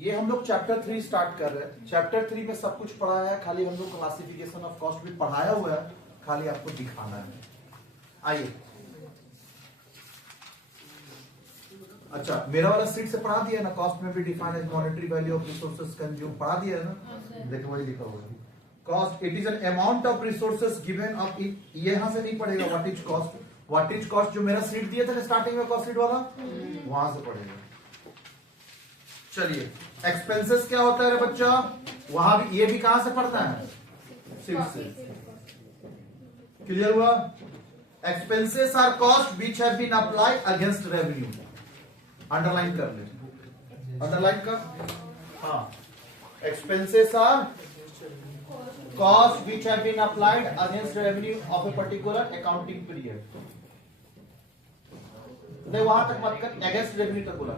ये हम लोग चैप्टर 3 स्टार्ट कर रहे हैं। चैप्टर 3 में सब कुछ पढ़ाया है, खाली हम लोग क्लासिफिकेशन ऑफ कॉस्ट भी पढ़ाया हुआ है, खाली आपको दिखाना है। आइए, अच्छा मेरा वाला सीट से पढ़ा दिया ना, कॉस्ट में भी define as monetary value of resources consume, पढ़ा दिया है ना। देखो वही लिखा हुआ है, cost it is an amount of resources given of it. यहां से नहीं पढ़ेगा what is cost. What is cost जो मेरा सीट दिया था ना स्टार्टिंग में, कॉस्ट सीट वाला, वहां से पढ़ेगा। चलिए, एक्सपेंसेस क्या होता है रे बच्चा, वहां भी, ये भी कहां से पढ़ना है, सीट से। क्लियर हुआ? Expenses are cost which have been applied against revenue. Underline कर ले, अंडरलाइन कर। हाँ, expenses are cost which have been applied against revenue of a particular accounting period. नहीं, वहां तक मत कर, अगेंस्ट रेवेन्यू तक बोला।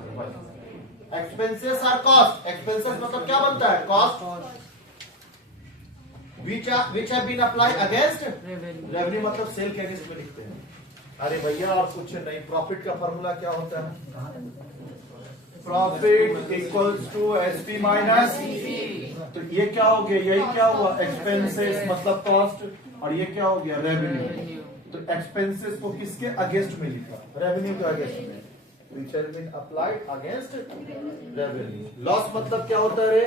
एक्सपेंसेस आर कॉस्ट, एक्सपेंसेस मतलब क्या बनता है, cost which have been applied against revenue, मतलब सेल के अगेंस्ट में लिखते हैं। अरे भैया और कुछ नहीं, प्रॉफिट का फॉर्मूला क्या होता है, profit equals to SP minus. तो ये क्या हो गया, यही क्या हुआ, एक्सपेंसेस मतलब कॉस्ट, और ये क्या हो गया, रेवेन्यू। तो एक्सपेंसेस को किसके अगेंस्ट में लिखा, रेवेन्यू के अगेंस्ट में, which have been applied against revenue। Loss मतलब क्या होता है रे,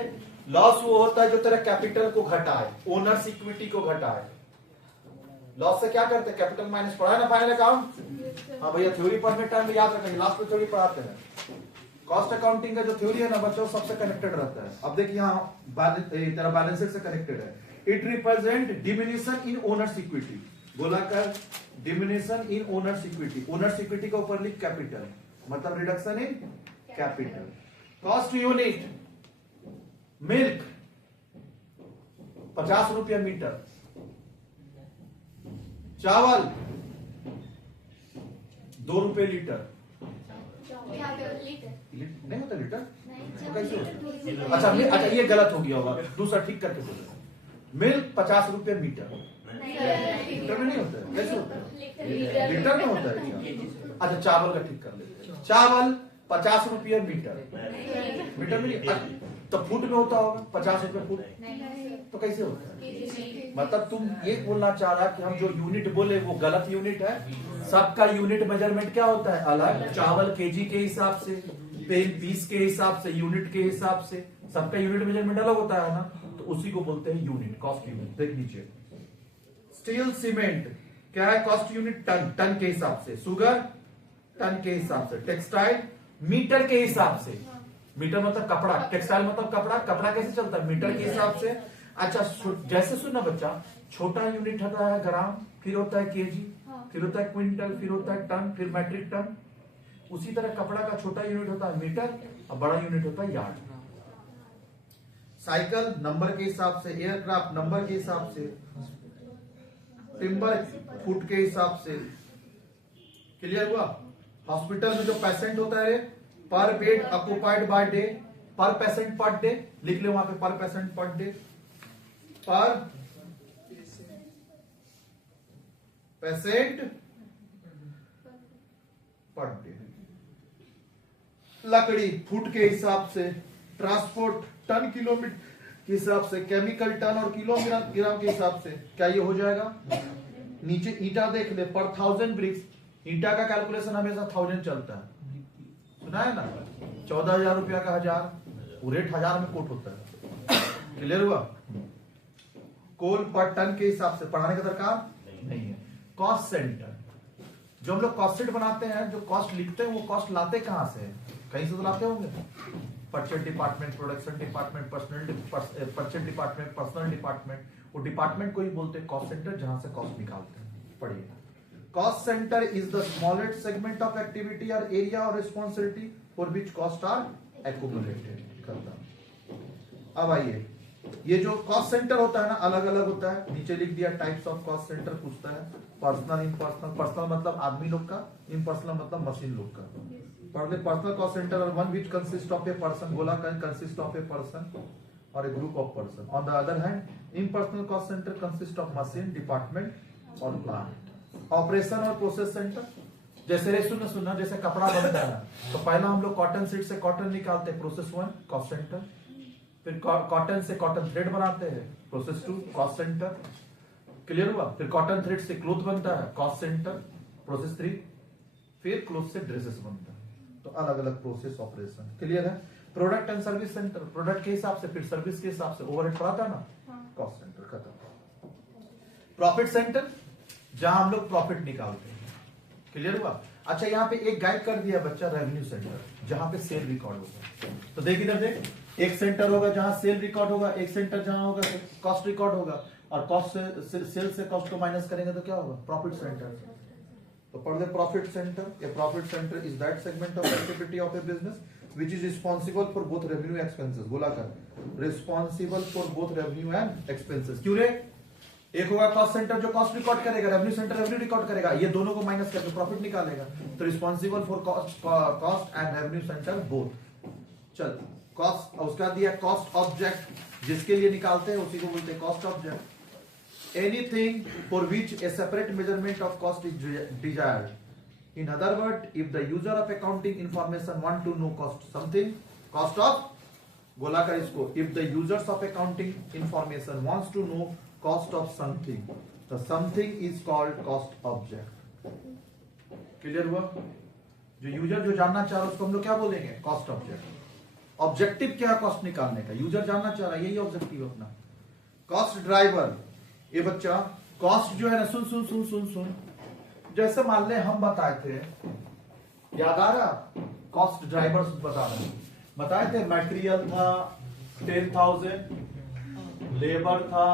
लॉस वो होता है जो तेरा कैपिटल को घटाए, ओनर्स इक्विटी को घटाए। लॉस से क्या करते हैं, कैपिटल माइनस, पढ़ा है ना फाइनल अकाउंट। हाँ भैया, थ्योरी पढ़ने टाइम में याद रखेंगे, लास्ट में थ्योरी पढ़ाते हैं। कॉस्ट अकाउंटिंग का जो थ्योरी है ना बच्चों, सबसे कनेक्टेड रहता है। अब देखिए यहाँ तेरा बैलेंस शीट से कनेक्टेड है। It represent diminishing in owners equity, बोला कर डिमिनिशन इन ओनर्स इक्विटी। ओनर्स इक्विटी के ऊपर लिख कैपिटल, मतलब reduction in capital. Cost unit milk 50 रुपया मीटर, चावल 2 रुपए लीटर। नहीं होता लीटर, तो कैसे होता? अच्छा ये गलत हो गया होगा, दूसरा ठीक करके बोलो। मिल्क 50 रुपए मीटर, लीटर में नहीं होता है, कैसे होता है, लीटर में होता है। अच्छा चावल का ठीक कर लेते हैं, चावल 50 रुपया मीटर, मीटर में नहीं, तो फुट में होता होगा 50 रुपए फुट, तो कैसे होता है? मतलब तुम ये बोलना चाह रहा कि हम जो यूनिट बोले वो गलत यूनिट है। सबका यूनिट मेजरमेंट क्या होता है, अलग। चावल केजी के हिसाब से, पेन पीस के हिसाब से, यूनिट के हिसाब से, सबका यूनिट मेजरमेंट अलग होता है ना, तो उसी को बोलते हैं यूनिट, कॉस्ट यूनिट। देख लीजिए, स्टील सीमेंट क्या है, कॉस्ट यूनिट टन, टन के हिसाब से। शुगर टन के हिसाब से। टेक्सटाइल मीटर के हिसाब से, मीटर मतलब कपड़ा, टेक्सटाइल मतलब कपड़ा, कपड़ा कैसे चलता है, मीटर के हिसाब से। अच्छा जैसे सुनना बच्चा, छोटा यूनिट होता है ग्राम, फिर होता है केजी, फिर होता है क्विंटल, फिर होता है टन, फिर मैट्रिक टन। उसी तरह कपड़ा का छोटा यूनिट होता है मीटर और बड़ा यूनिट होता है यार्ड। साइकिल नंबर के हिसाब से, एयरक्राफ्ट नंबर के हिसाब से, टिम्बर फुट के हिसाब से। क्लियर हुआ? हॉस्पिटल में जो पेशेंट होता है, पर बेड ऑक्युपाइड बाय डे, पर पेशेंट पर डे, लिख ले वहां पे, पर पेशेंट पर डे, पर पेशेंट पर डे। लकड़ी फुट के हिसाब से, ट्रांसपोर्ट टन किलोमीटर के हिसाब से, केमिकल टन और किलोग्राम के हिसाब से। क्या ये हो जाएगा? नीचे ईटा देख ले, पर 1000 ब्रिक्स, ईटा का कैलकुलेशन हमेशा 1000 चलता है, सुना है ना। 14,000 रुपया का 1000, वो रेट 1000 में कोट होता है। क्लियर हुआ? कोल पर टन के हिसाब से, पढ़ाने का दरकार नहीं है। कॉस्ट सेंटर, जो हम लोग कॉस्ट शीट बनाते हैं, जो कॉस्ट लिखते हैं, वो कॉस्ट लाते कहां से, कहीं से तो लाते होंगे। Purchase department, production department, purchase department, personal department, वो डिपार्टमेंट को ही बोलते हैं कॉस्ट सेंटर, जहां से कॉस्ट निकालते हैं। पढ़िए, cost centre is the smallest segment of activity और एरिया और responsibility for which cost are accumulated करता। अब आइए, ये जो कॉस्ट सेंटर होता है ना, अलग अलग होता है। नीचे लिख दिया टाइप्स ऑफ कॉस्ट सेंटर, पूछता है पर्सनल, इम्पर्सनल। पर्सनल मतलब आदमी लोग का, इम्पर्सनल मतलब मशीन लोग का। पढ़ ले, पर्सनल कॉस्ट सेंटर और one which consist of a person, बोला कंसिस्ट ऑफ ए पर्सन और a group of person. On the other hand impersonal cost centre consist of machine, department और प्लांट। ऑपरेशन और process centre, जैसे सुनना सुनना, जैसे कपड़ा बनता है तो पहला हम लोग कॉटन सीड से कॉटन निकालते हैं, प्रोसेस 1 कॉस्ट सेंटर। फिर कॉटन से कॉटन थ्रेड बनाते हैं, प्रोसेस 2 कॉस्ट सेंटर। क्लियर हुआ? फिर कॉटन थ्रेड से क्लोथ बनता है, कॉस्ट सेंटर, प्रोसेस 3। फिर क्लोथ से ड्रेसेस बनता है। तो अलग अलग प्रोसेस ऑपरेशन। क्लियर है? Product and service centre, product के हिसाब से, फिर सर्विस के हिसाब से ओवरहेड पड़ा था ना, कॉस्ट सेंटर खत्म। प्रॉफिट सेंटर, जहां हम लोग प्रॉफिट निकालते हैं। क्लियर हुआ? अच्छा, यहाँ पे एक गाइड कर दिया बच्चा, रेवेन्यू सेंटर, जहां पे सेल रिकॉर्ड होगा। तो देख इधर देख, एक सेंटर होगा जहां सेल रिकॉर्ड होगा, एक सेंटर जहां होगा कॉस्ट रिकॉर्ड होगा, और कॉस्ट से सेल से कॉस्ट को माइनस करेंगे तो क्या होगा? Profit centre. तो पढ़ दे profit centre. A profit centre is that segment of activity of a business which is responsible for both revenue expenses। बोला कर, responsible for both revenue and expenses। क्यों रे? एक होगा कॉस्ट सेंटर जो कॉस्ट रिकॉर्ड करेगा, रेवेन्यू सेंटर रेवेन्यू रिकॉर्ड करेगा, ये दोनों को माइनस करके प्रॉफिट निकालेगा। तो responsible for cost and revenue centre both. चल, कॉस्ट, उसका दिया कॉस्ट ऑब्जेक्ट, जिसके लिए निकालते हैं उसी को बोलते हैं cost object. Anything for which A separate measurement of cost is desired. In other words, if the user of accounting information want to know cost something, cost of, बोला कर इसको, if the users of accounting information wants to know cost of something, the something is called cost object। Clear हुआ? जो user जो जानना चाह रहा है उसको हम लोग क्या बोलेंगे? Cost object. ऑब्जेक्टिव क्या है कॉस्ट निकालने का? यूजर जानना चाह रहा है, यही ऑब्जेक्टिव अपना। कॉस्ट ड्राइवर, ये बच्चा कॉस्ट जो है ना, सुन सुन सुन सुन सुन, जैसे मान ले हम बताए थे, याद आ रहा? कॉस्ट ड्राइवर्स बताए थे। मटेरियल था 10,000, लेबर था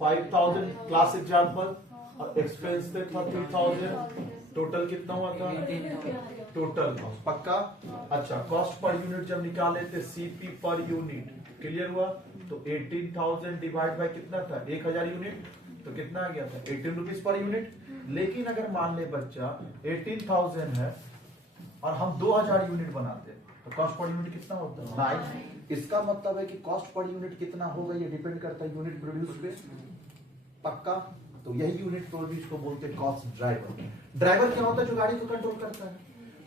5,000 क्लास एग्जाम्पल, और एक्सपेंस था 3,000। टोटल कितना हुआ था? टोटल कॉस्ट पक्का। अच्छा, कॉस्ट पर यूनिट जब निकाले थे, सीपी पर यूनिट। क्लियर हुआ? तो 18,000 डिवाइड बाय कितना था? 1,000 यूनिट, तो कितना आ गया था? 18 रुपीज पर यूनिट। लेकिन अगर मान ले बच्चा 18,000 है और हम 2,000 यूनिट बनाते हैं, तो कॉस्ट पर यूनिट कितना होता है? 9। इसका मतलब है कि कॉस्ट पर यूनिट कितना होगा ये डिपेंड करता है यूनिट प्रोड्यूस पे। पक्का? तो यही यूनिट प्रोड्यूस को बोलते हैं कॉस्ट ड्राइवर। ड्राइवर क्या होता है? जो गाड़ी को कंट्रोल करता है।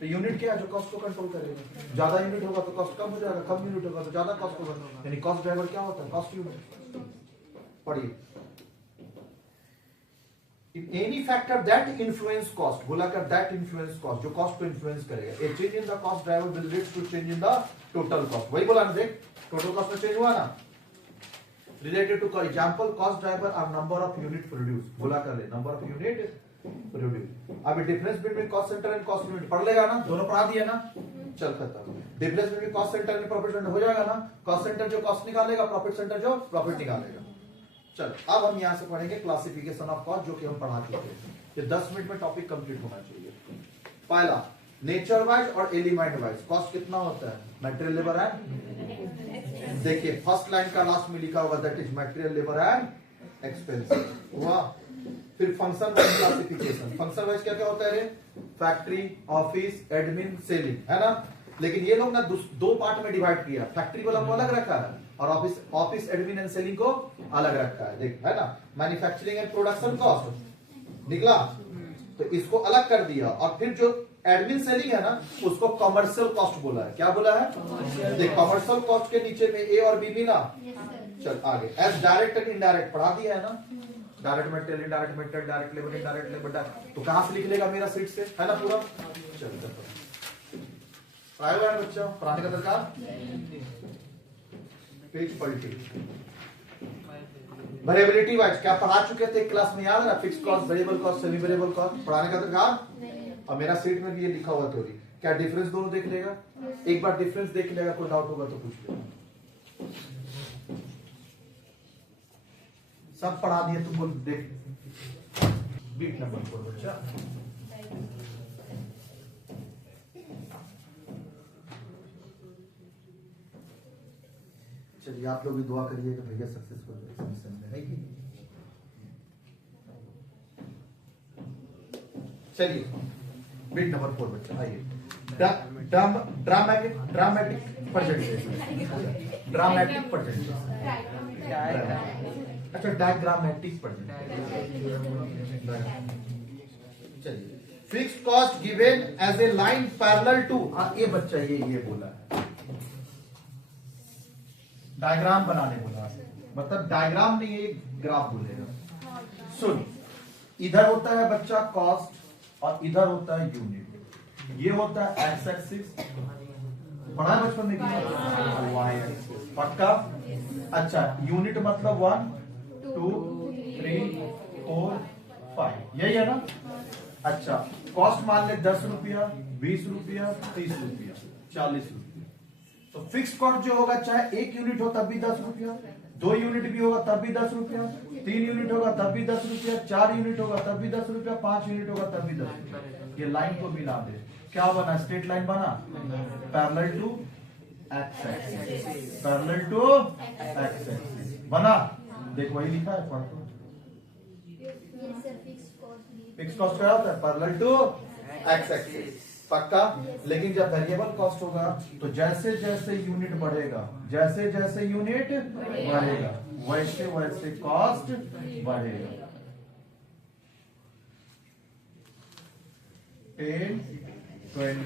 तो यूनिट क्या है? जो कॉस्ट को कंट्रोल करेगा। ज्यादा यूनिट होगा तो कॉस्ट कम हो जाएगा, कम यूनिट होगा तो ज्यादा कॉस्ट होगा। यानी कॉस्ट ड्राइवर क्या होता है? Cost unit. पढ़िए, any factor that influence cost, बोला कर that influence cost, जो cost को influence करेगा। A change in the cost driver will lead to change in the total cost। वही बोला ना, देख total cost में change हुआ ना। Related to example, cost driver are number of unit produced। बोला कर ले, number of unit produced। अभी difference between cost center and cost unit पढ़ लेगा ना, दोनों पढ़ा दिया ना। चल खत्म। difference between cost center and profit center हो जाएगा ना। cost center जो cost निकालेगा, profit center जो profit निकालेगा। चल, अब हम यहां से पढ़ेंगे क्लासिफिकेशन ऑफ कॉस्ट, जो कि हम पढ़ा चुके हैं। ये 10 मिनट में टॉपिक कंप्लीट होना चाहिए। पहला, नेचर वाइज और एलिमेंट वाइज कॉस्ट कितना होता है? मटेरियल, लेबर एंड, देखिए फर्स्ट लाइन का लास्ट में लिखा होगा, that is material, labour and expense हुआ। फिर function wise classification. Function wise क्या क्या होता है रे? फैक्ट्री, ऑफिस, एडमिन, सेलिंग, है ना। लेकिन ये लोग ना दो पार्ट में डिवाइड किया। फैक्ट्री वाला को अलग रखा है और ऑफिस एडमिन एंड सेलिंग को अलग रखा है। देख, है ना। मैन्युफैक्चरिंग एंड प्रोडक्शन कॉस्ट निकला, तो इसको अलग कर दिया। और फिर जो एडमिन सेलिंग है ना, उसको कमर्शियल कॉस्ट बोला है। क्या बोला है? देख, कमर्शियल कॉस्ट के नीचे में ए और बी मिला। चल आगे, एज डायरेक्ट एंड इनडायरेक्ट पढ़ा दिया है ना। Direct material, indirect material, direct labour, indirect labour. तो कहां से लिख लेगा मेरा सीट से, है ना पूरा। चल आएगा बच्चा, पढ़ाने का दरकार। पेज पलटी। वेरिएबिलिटी वाइज क्या पढ़ा चुके थे क्लास में, याद है? Fix cost, variable cost, semi variable cost. पढ़ाने का दरकार। और मेरा सीट में भी ये लिखा हुआ थोड़ी। क्या डिफरेंस दोनों देख लेगा? एक बार डिफरेंस देख लेगा, कोई डाउट होगा तो पूछ लेगा। सब पढ़ा दिए, तुम बोल देख। बीट नंबर 4 बच्चा। चलिए, आप लोग भी दुआ करिए कि भैया सक्सेसफुल एग्जामिनेशन में है। चलिए, बिट नंबर 4 बच्चा, आइए। Dramatic presentation. ड्रामेटिक प्रेजेंटेशन, अच्छा डायग्रामेटिक प्रेजेंटेशन। चलिए, fixed cost given as a line parallel to, ये बच्चा ये बोला है, डायग्राम बनाने बोला, मतलब डायग्राम नहीं, ये ग्राफ बोलेगा। सुन, इधर होता है बच्चा कॉस्ट और इधर होता है यूनिट। ये होता है एक्स एक्सिस, पढ़ा है बचपन में किया, वाई एक्सिस पक्का। अच्छा, यूनिट मतलब 1 2 3 4 5, यही है ना। अच्छा, कॉस्ट मान ले 10 रुपया, 20 रुपया, 30 रुपया, 40 रुपया। तो फिक्स कॉस्ट जो होगा, चाहे 1 यूनिट हो तब भी 10 रुपया, 2 यूनिट भी होगा तब भी 10 रुपया, 3 यूनिट होगा तब भी 10 रुपया, 4 यूनिट होगा तब भी 10 रुपया, 5 यूनिट होगा तब भी 10 रुपया। ये लाइन को मिला दे, क्या बना, स्ट्रेट लाइन बना, parallel to X axis, parallel to X axis बना। देख वही लिखा है, पढ़। फिक्स कॉस्ट क्या होता है, पैरेलल टू एक्स एक्सिस पक्का। लेकिन जब वेरिएबल कॉस्ट होगा तो जैसे जैसे यूनिट बढ़ेगा, जैसे जैसे यूनिट बढ़ेगा वैसे वैसे कॉस्ट बढ़ेगा। 10 20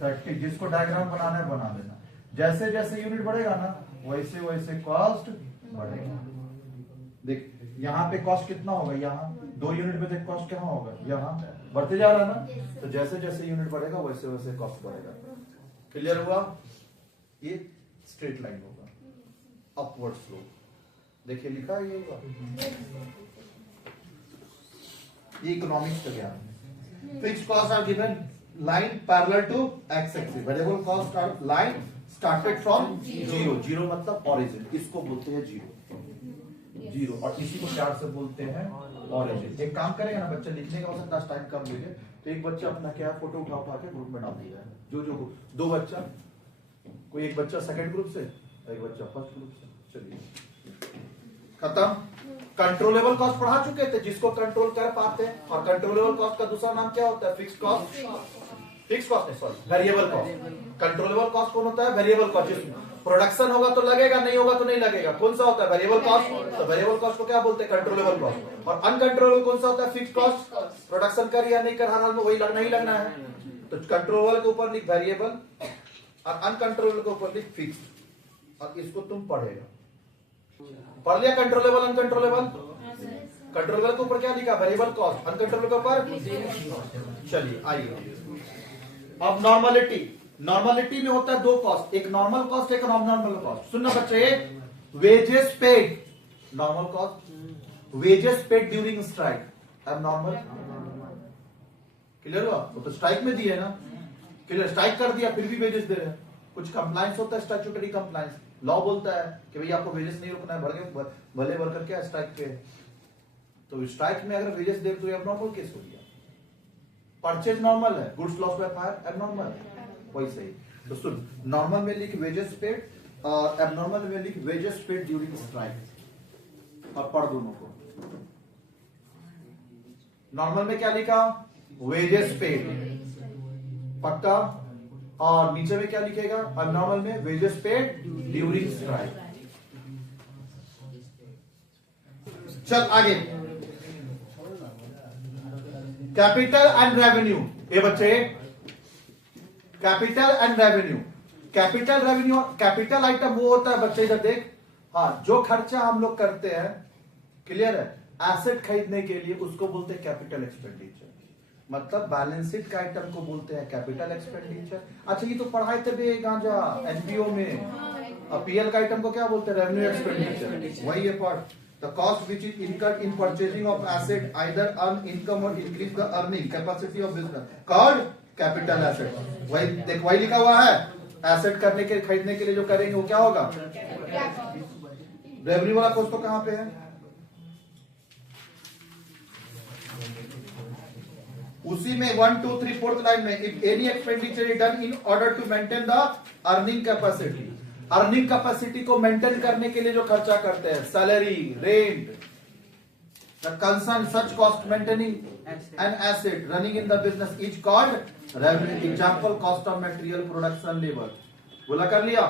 30, जिसको डायग्राम बनाना है बना देना। जैसे जैसे यूनिट बढ़ेगा ना वैसे वैसे कॉस्ट बढ़ेगा। देख यहाँ पे कॉस्ट कितना होगा, यहाँ 2 यूनिट पे देख कॉस्ट क्या होगा, यहाँ बढ़ते जा रहा है ना। तो जैसे जैसे यूनिट बढ़ेगा वैसे वैसे कॉस्ट बढ़ेगा। क्लियर हुआ। ये स्ट्रेट लाइन होगा, अपवर्ड स्लोप। देखिए लिखा है, ये ये इकोनॉमिक्स का ज्ञान है। Fixed cost are given line parallel to X axis, variable cost are line started from zero. Zero मतलब ओरिजिन, इसको बोलते हैं जीरो, जीरो, और इसी को प्यार से बोलते हैं ओरिजिन। एक काम करेगा ना बच्चा, लिखने का हो सकता है टाइम कम लीजिए, तो एक बच्चा अपना क्या फोटो उठा के ग्रुप में डाल दिया है। जो 2 बच्चा, कोई एक बच्चा सेकंड ग्रुप से, एक बच्चा फर्स्ट ग्रुप से। चलिए खत्म। कंट्रोलेबल कॉस्ट पढ़ा चुके थे, जिसको कंट्रोल कर पाते हैं। और कंट्रोलेबल कॉस्ट का दूसरा नाम क्या होता है, फिक्स्ड कॉस्ट। फिक्स कॉस्ट नहीं, sorry, variable cost. Controllable cost कौन होता है, वेरिएबल कॉस्ट। प्रोडक्शन होगा तो लगेगा, नहीं होगा तो नहीं लगेगा, कौन सा होता है, वेरिएबल कॉस्ट। तो वेरिएबल कॉस्ट को क्या बोलते हैं, कंट्रोलेबल कॉस्ट। और अनकंट्रोलेबल कौन सा होता है, फिक्स्ड कॉस्ट। प्रोडक्शन कर या नहीं कर, हर हाल में वही लगना ही लगना है। तो कंट्रोलेबल के ऊपर लिख वेरिएबल और अनकंट्रोलेबल के ऊपर लिख फिक्स्ड। और इसको तुम पढ़ेगा, पढ़ लिया कंट्रोलेबल अनकंट्रोलेबल। कंट्रोलेबल के ऊपर क्या लिखा, वेरिएबल कॉस्ट। अनकंट्रोलेबल के ऊपर, चलिए आइए अब नॉर्मलिटी। नॉर्मलिटी में होता है 2 कॉस्ट, एक नॉर्मल कॉस्ट, एक नॉर्मल कॉस्ट। सुनना बच्चे, wages paid normal cost, wages paid during strike अब नॉर्मल। क्लियर हुआ। तो स्ट्राइक में दिए ना, क्लियर, स्ट्राइक कर दिया फिर भी वेजेस दे रहे हैं। कुछ कंप्लायंस होता है, स्टैट्यूटरी कंप्लायंस। लॉ बोलता है कि भाई आपको वेजेस नहीं रुकना है, भले वर्कर क्या स्ट्राइक पे। तो स्ट्राइक में अगर वेजेस दे तो ये नॉर्मल केस हो गया। परचेज नॉर्मल है, goods loss by fire abnormal है, वही सही। तो सुन, नॉर्मल में लिख वेजेस पेड और एबनॉर्मल में लिख वेजेस पेड ड्यूरिंग स्ट्राइक। और पढ़ दोनों को। नॉर्मल में क्या लिखा, वेजेस पेड पक्का, और नीचे में क्या लिखेगा, एबनॉर्मल में वेजेस पेड ड्यूरिंग स्ट्राइक। चल आगे, कैपिटल एंड रेवेन्यू। ये बच्चे, capital and revenue. Capital revenue, capital item वो होता है बच्चे, इधर देख, हाँ, जो खर्चा हम लोग करते हैं, क्लियर है, एसेट खरीदने के लिए, उसको बोलते हैं कैपिटल एक्सपेंडिचर। मतलब बैलेंस शीट का आइटम को बोलते हैं कैपिटल एक्सपेंडिचर। अच्छा, ये तो पढ़ाए थे बे गांजा एनपीओ में। पीएल का आइटम को क्या बोलते हैं, रेवेन्यू एक्सपेंडिचर। वही है part. The cost which is incurred in purchasing of asset either earn income or increase the earning capacity of business called capital asset। वही देख, वही लिखा हुआ है, एसेट करने के खरीदने के लिए जो करेंगे वो क्या होगा, रेवेन्यू वाला कॉस्ट। तो कहां पे है, उसी में 1 2 3 4th लाइन में, if any expenditure is done in order to maintain the earning capacity। Earning capacity को मेंटेन करने के लिए जो खर्चा करते हैं, salary, rent, the concern such cost maintaining an asset running in the business is called revenue. Example, cost of material, production, labour. बोला कर लिया।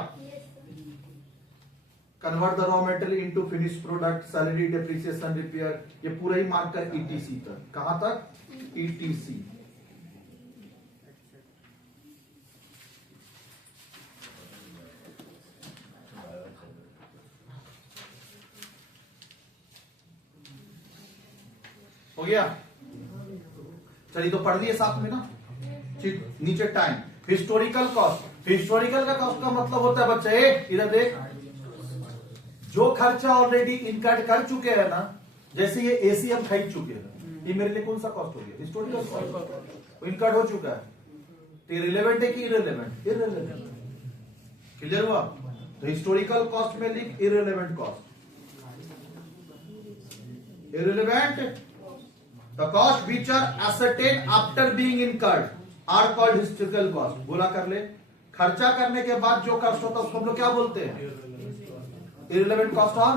Convert the raw material into finish product, salary, depreciation, repair, ये पूरा ही mark कर etc तक। कहां तक, etc. हो गया? चलिए तो पढ़ दिए साथ में ना। ठीक, नीचे टाइम। हिस्टोरिकल कॉस्ट, हिस्टोरिकल का कॉस्ट का मतलब होता है बच्चे, इधर देख, जो खर्चा ऑलरेडी इनकर्ड कर चुके हैं ना, जैसे ये एसी हम खरीद चुके हैं, ये मेरे लिए कौन सा कॉस्ट हो गया? हिस्टोरिकल कॉस्ट, इनकर्ड हो चुका है। तो रिलेवेंट है कि इररिलेवेंट? इररिलेवेंट। क्लियर हुआ? तो हिस्टोरिकल कॉस्ट में लिख irrelevant cost. Irrelevant, the cost which are ascertained after being incurred are called historical cost. बोला कर ले, खर्चा करने के बाद जो कॉस्ट होता है उसको हम लोग क्या बोलते हैं? इररिलेवेंट कॉस्ट और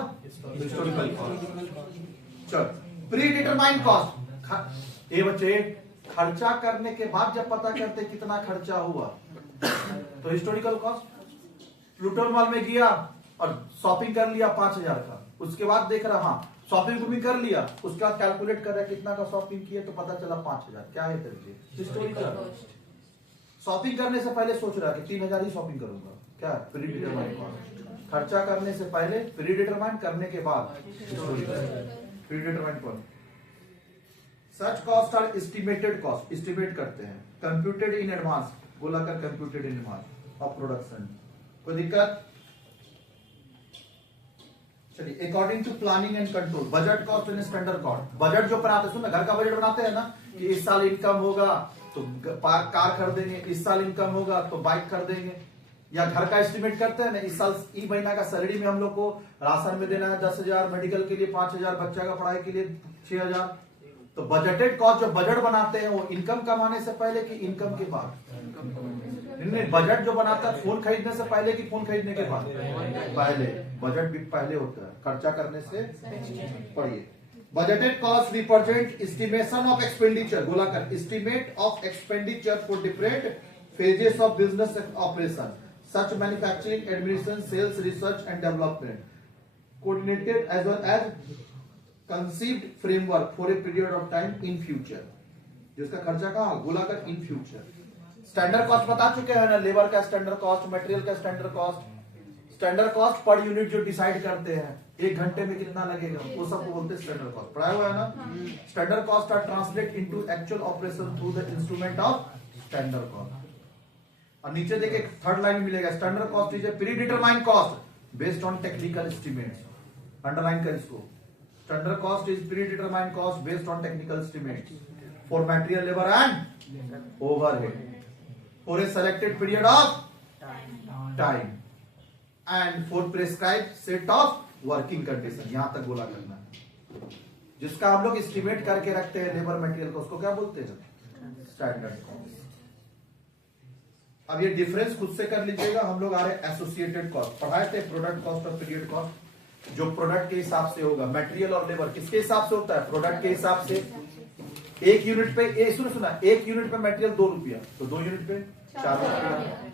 हिस्टोरिकल कॉस्ट। चल, प्री डिटरमाइंड कॉस्ट, ये बच्चे खर्चा करने के बाद जब पता करते कितना खर्चा हुआ तो हिस्टोरिकल कॉस्ट। लुटल मॉल में गया और शॉपिंग कर लिया 5,000 का, उसके बाद देख रहा हाँ शॉपिंग भी कर लिया, उसके बाद कैलकुलेट कर रहा है कितना का शॉपिंग किया तो पता चला 5,000, क्या है तेरे? हिस्टोरिकल। शॉपिंग करने से पहले सोच रहा है कि 3,000 ही शॉपिंग करूंगा, क्या? Predetermined cost. खर्चा करने से पहले प्री डिटरमाइंड, करने के बाद historical. Predetermined cost. Such cost are estimated cost, estimate करते हैं। कंप्यूटेड इन एडवांस, बोला कर computed in advance of production. कोई दिक्कत? चलिए, according to planning and control, budget cost and standard cost. Budget जो बनाते हैं, सुन, घर का बजट बनाते हैं ना कि इस साल इनकम होगा तो कार खरीदेंगे, इस साल इनकम होगा तो बाइक खरीदेंगे, या घर का एस्टिमेट करते हैं ना, इस साल ई महीना का सैलरी में हम लोग को राशन में देना है 10,000, मेडिकल के लिए 5,000, बच्चा का पढ़ाई के लिए 6,000। तो बजटेड कॉस्ट जो बजट बनाते हैं वो इनकम कमाने से पहले कि इनकम के बाद? बजट जो बनाता है फोन खरीदने से पहले कि फोन खरीदने के बाद? पहले। बजट भी पहले होता है, खर्चा करने से। पढ़िए, budgeted cost represent estimation of expenditure, बोला कर, estimate of expenditure for different phases of business operation such manufacturing, administration, sales, research and development, coordinated as well as conceived framework for a period of time in future. जिसका खर्चा कहाँ? बोला कर in future. Standard cost बता चुके हैं ना, labour का स्टैंडर्ड कॉस्ट, मटेरियल का standard cost. Standard cost per unit जो डिसाइड करते हैं 1 घंटे में कितना लगेगा, वो सब बोलते हैं स्टैंडर्ड कॉस्ट। पढ़ाया हुआ है ना? Standard cost are translate into actual operation through the instrument of standard cost. और नीचे देखिए थर्ड लाइन में मिलेगा, standard cost is a predetermined cost based on technical estimates. Underline कर इसको, standard cost is predetermined cost based on technical estimates for material, labour and overhead for a selected period of time and for prescribed set of working condition। यहां तक बोला करना है। जिसका हम लोग एस्टिमेट करके रखते हैं लेबर मटेरियल को, उसको क्या बोलते हैं? Standard cost. अब ये डिफरेंस खुद से कर लीजिएगा। हम लोग आ रहे एसोसिएटेड कॉस्ट, पढ़ाए थे प्रोडक्ट कॉस्ट और पीरियड कॉस्ट। जो प्रोडक्ट के हिसाब से होगा, मटेरियल और लेबर किसके हिसाब से होता है? प्रोडक्ट के हिसाब से। 1 यूनिट पे सुना 1 यूनिट पे मटेरियल 2 रुपया, तो 2 यूनिट पे 4 रुपया।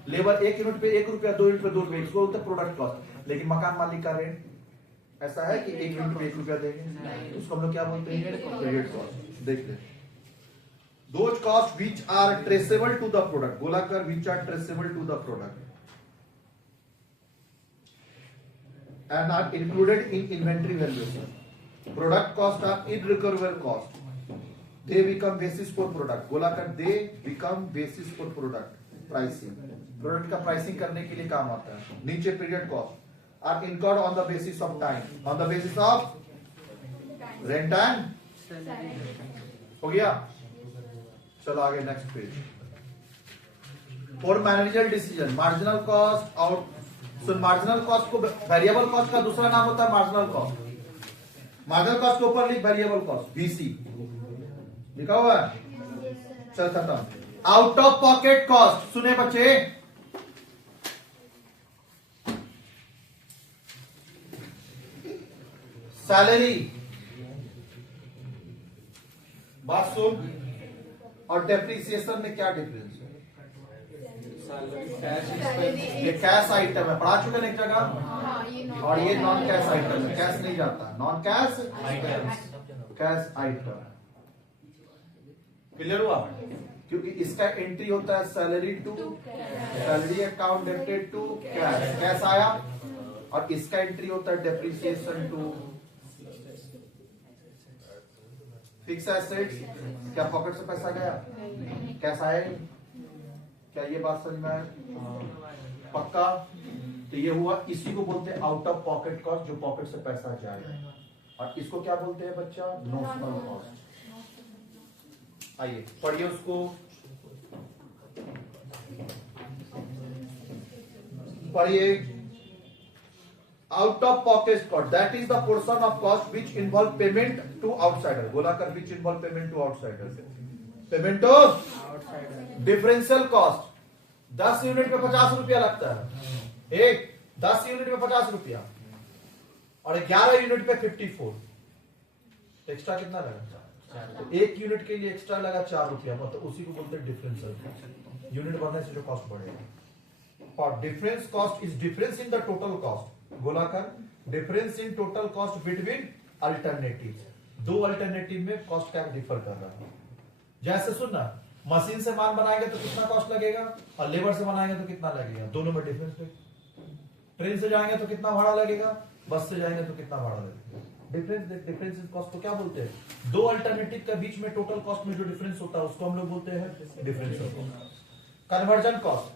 लेबर 1 यूनिट पे 1 रुपया, 2 यूनिट पे 2 रुपया, इसको बोलते हैं प्रोडक्ट कॉस्ट। लेकिन मकान मालिक का रेंट ऐसा है कि 1 यूनिट पे 1 रुपया देंगे, उसको हम लोग क्या बोलते हैं? Period cost. देख ले, those cost which are traceable to the product, बोला कर, which are traceable to the product and are included in inventory valuation. Product cost are irrecoverable cost. They become basis for product. बोला कर, they become basis for product pricing. Product का pricing करने के लिए काम आता है। नीचे period cost are incurred on the basis of time, on the basis of rent and हो गया। चलो आगे next page. For managerial decision, marginal cost और मार्जिनल कॉस्ट को, वेरिएबल कॉस्ट का दूसरा नाम होता है मार्जिनल कॉस्ट। मार्जिनल कॉस्ट के ऊपर लिख वेरिएबल कॉस्ट, VC लिखा हुआ है। चल खत्म। आउट ऑफ पॉकेट कॉस्ट, सुने बच्चे, सैलरी, बात सुन, और डेप्रिसिएशन में क्या डिफरेंस है? ये कैश आइटम है, पढ़ा चुके हैं एक जगह, और ये नॉन कैश आइटम है। कैश नहीं जाता, non cash cash item. Clear हुआ? क्योंकि इसका एंट्री होता है salary to salary account debited to cash, cash आया, और इसका एंट्री होता है डेप्रिसिएशन टू फिक्स एसेट्स, क्या पॉकेट से पैसा गया, कैसा है, क्या ये बात समझ में आया? पक्का? तो ये हुआ, इसी को बोलते हैं आउट ऑफ पॉकेट कॉस्ट, जो पॉकेट से पैसा जाए। और इसको क्या बोलते हैं बच्चा? Notional cost. आइए पढ़िए उसको, पढ़िए। Out of pocket cost, that is the portion of cost which involve payment to outsider. बोला कर, which involve payment to outsider, payment to differential cost. 10 unit में 50 रुपया लगता है, एक 10 यूनिट में 50 रुपया और 11 यूनिट पे 54, एक्स्ट्रा कितना लगा? तो 1 यूनिट के लिए एक्स्ट्रा लगा 4 रुपया, मतलब उसी को बोलते हैं डिफरेंशियल। यूनिट बढ़ने से जो कॉस्ट बढ़ेगा। और difference cost is difference in the total cost. बोला कर, difference in total cost between alternative. दो अल्टरनेटिव में कॉस्ट क्या डिफर कर रहा है। जैसे सुनना, मशीन से माल बनाएंगे तो कितना कॉस्ट लगेगा और लेबर से बनाएंगे तो कितना लगेगा, दोनों में डिफरेंस है। ट्रेन से जाएंगे तो कितना भाड़ा लगेगा, बस से जाएंगे तो कितना भाड़ा लगेगा। डिफरेंस इन कॉस्ट को क्या बोलते हैं? दो अल्टरनेटिव के बीच में टोटल कॉस्ट में जो डिफरेंस होता है उसको हम लोग बोलते हैं डिफरेंशियल कॉस्ट। कन्वर्जन कॉस्ट,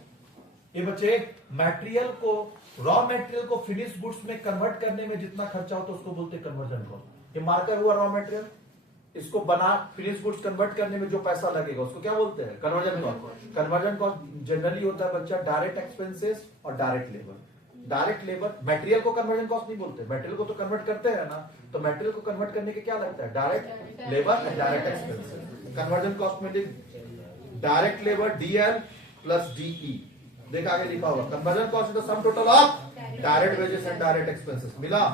ये बच्चे मटेरियल को, रॉ मटेरियल को फिनिश गुड्स में कन्वर्ट करने में जितना खर्चा होता है उसको बोलते हैं कन्वर्जन कॉस्ट। ये मार्कर हुआ रॉ मटेरियल, इसको बना फिनिश गुड्स कन्वर्ट करने में जो पैसा लगेगा उसको क्या बोलते हैं? Conversion cost. Conversion cost generally होता है बच्चा डायरेक्ट एक्सपेंसेस और direct labour. Direct labour, material को कन्वर्जन कॉस्ट नहीं बोलते, मटेरियल को तो कन्वर्ट करते हैं ना, तो मटेरियल को कन्वर्ट करने के क्या लगता है? Direct labour and direct expenses. Conversion cost में लिख direct labour DL plus DE, देख आगे लिखा होगा। Conversion cost is the sum total of direct wages and direct expenses. मिला?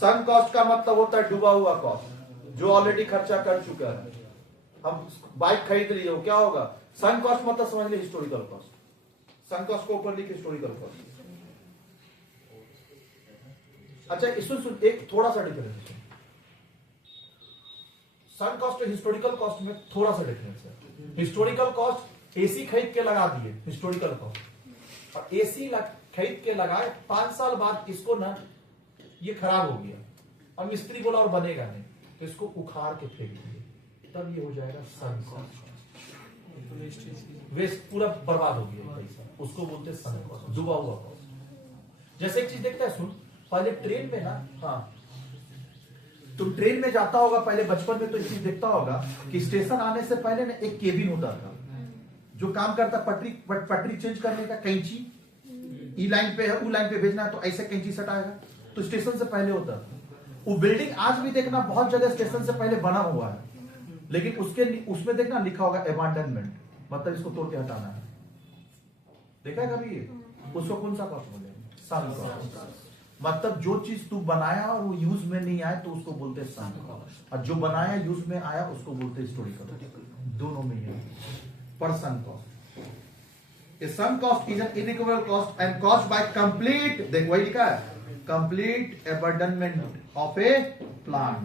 सन कॉस्ट का मतलब होता है डूबा हुआ कॉस्ट, जो ऑलरेडी खर्चा कर चुका है। हम बाइक खरीद लिए हो, क्या होगा? सन कॉस्ट मतलब समझ ले हिस्टोरिकल कॉस्ट। सन कॉस्ट को ऊपर लिख हिस्टोरिकल कॉस्ट। अच्छा इसमें सुन, एक थोड़ा सा डिफरेंस है। सन कॉस्ट और हिस्टोरिकल कॉस्ट में थोड़ा सा डिफरेंस है। हिस्टोरिकल कॉस्ट एसी खरीद के लगा दिए, हिस्टोरिकल कॉस्ट। और एसी खरीद के लगाए, 5 साल बाद इसको ना ये खराब हो गया और मिस्त्री बोला और बनेगा नहीं, तो इसको उखाड़ के फेंक दिए, तब ये हो जाएगा सन कॉस्ट। वेस्ट पूरा बर्बाद हो गया पैसा, उसको बोलते हैं सन कॉस्ट, डूबा हुआ कॉस्ट। जैसे एक चीज देखता है, सुन, पहले ट्रेन में ना, हाँ तुम ट्रेन में जाता होगा पहले बचपन में, तो एक चीज देखता होगा कि स्टेशन आने से पहले ना एक केबिन होता था जो काम करता, पटरी चेंज करने का, कैंची, ई लाइन पे है, ऊ लाइन पे भेजना है तो ऐसे कैंची सटाएगा, तो स्टेशन से पहले होता था। वो बिल्डिंग आज भी देखना बहुत जगह स्टेशन से पहले बना हुआ है, लेकिन उसमें देखना लिखा होगा अबैंडनमेंट, मतलब इसको तोड़ के हटाना है। देखा है कभी ये? उसको कौन सा कॉस्ट बोलेंगे? सन कॉस्ट। मतलब जो चीज तू बनाया और वो यूज में नहीं आया तो उसको बोलते हैं सन कॉस्ट, और जो बनाया यूज में आया उसको बोलते हैं हिस्टोरिकल। दोनों में है पर सन cost. A sunk cost is an inequal cost and caused by complete, देख वही लिखा है, complete abandonment of a plant।